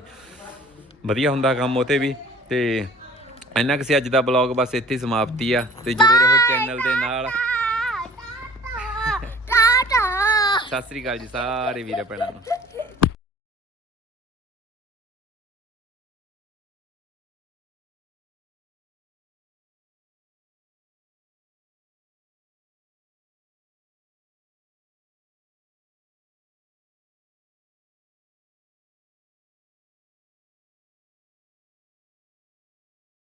ਵਧੀਆ ਹੁੰਦਾ ਕੰਮ ਉਤੇ ਵੀ। ਤੇ ਇੰਨਾ ਕਿ ਸੀ ਅੱਜ ਦਾ ਬਲੌਗ ਬਸ ਇੱਥੇ ਹੀ ਸਮਾਪਤੀ ਆ। ਤੇ ਜੁੜੇ ਰਹੋ ਚੈਨਲ ਦੇ ਨਾਲ। ਟਾਟਾ ਸਤਿ ਸ੍ਰੀ ਅਕਾਲ ਜੀ ਸਾਰੇ ਵੀਰਾਂ ਭੈਣਾਂ ਨੂੰ।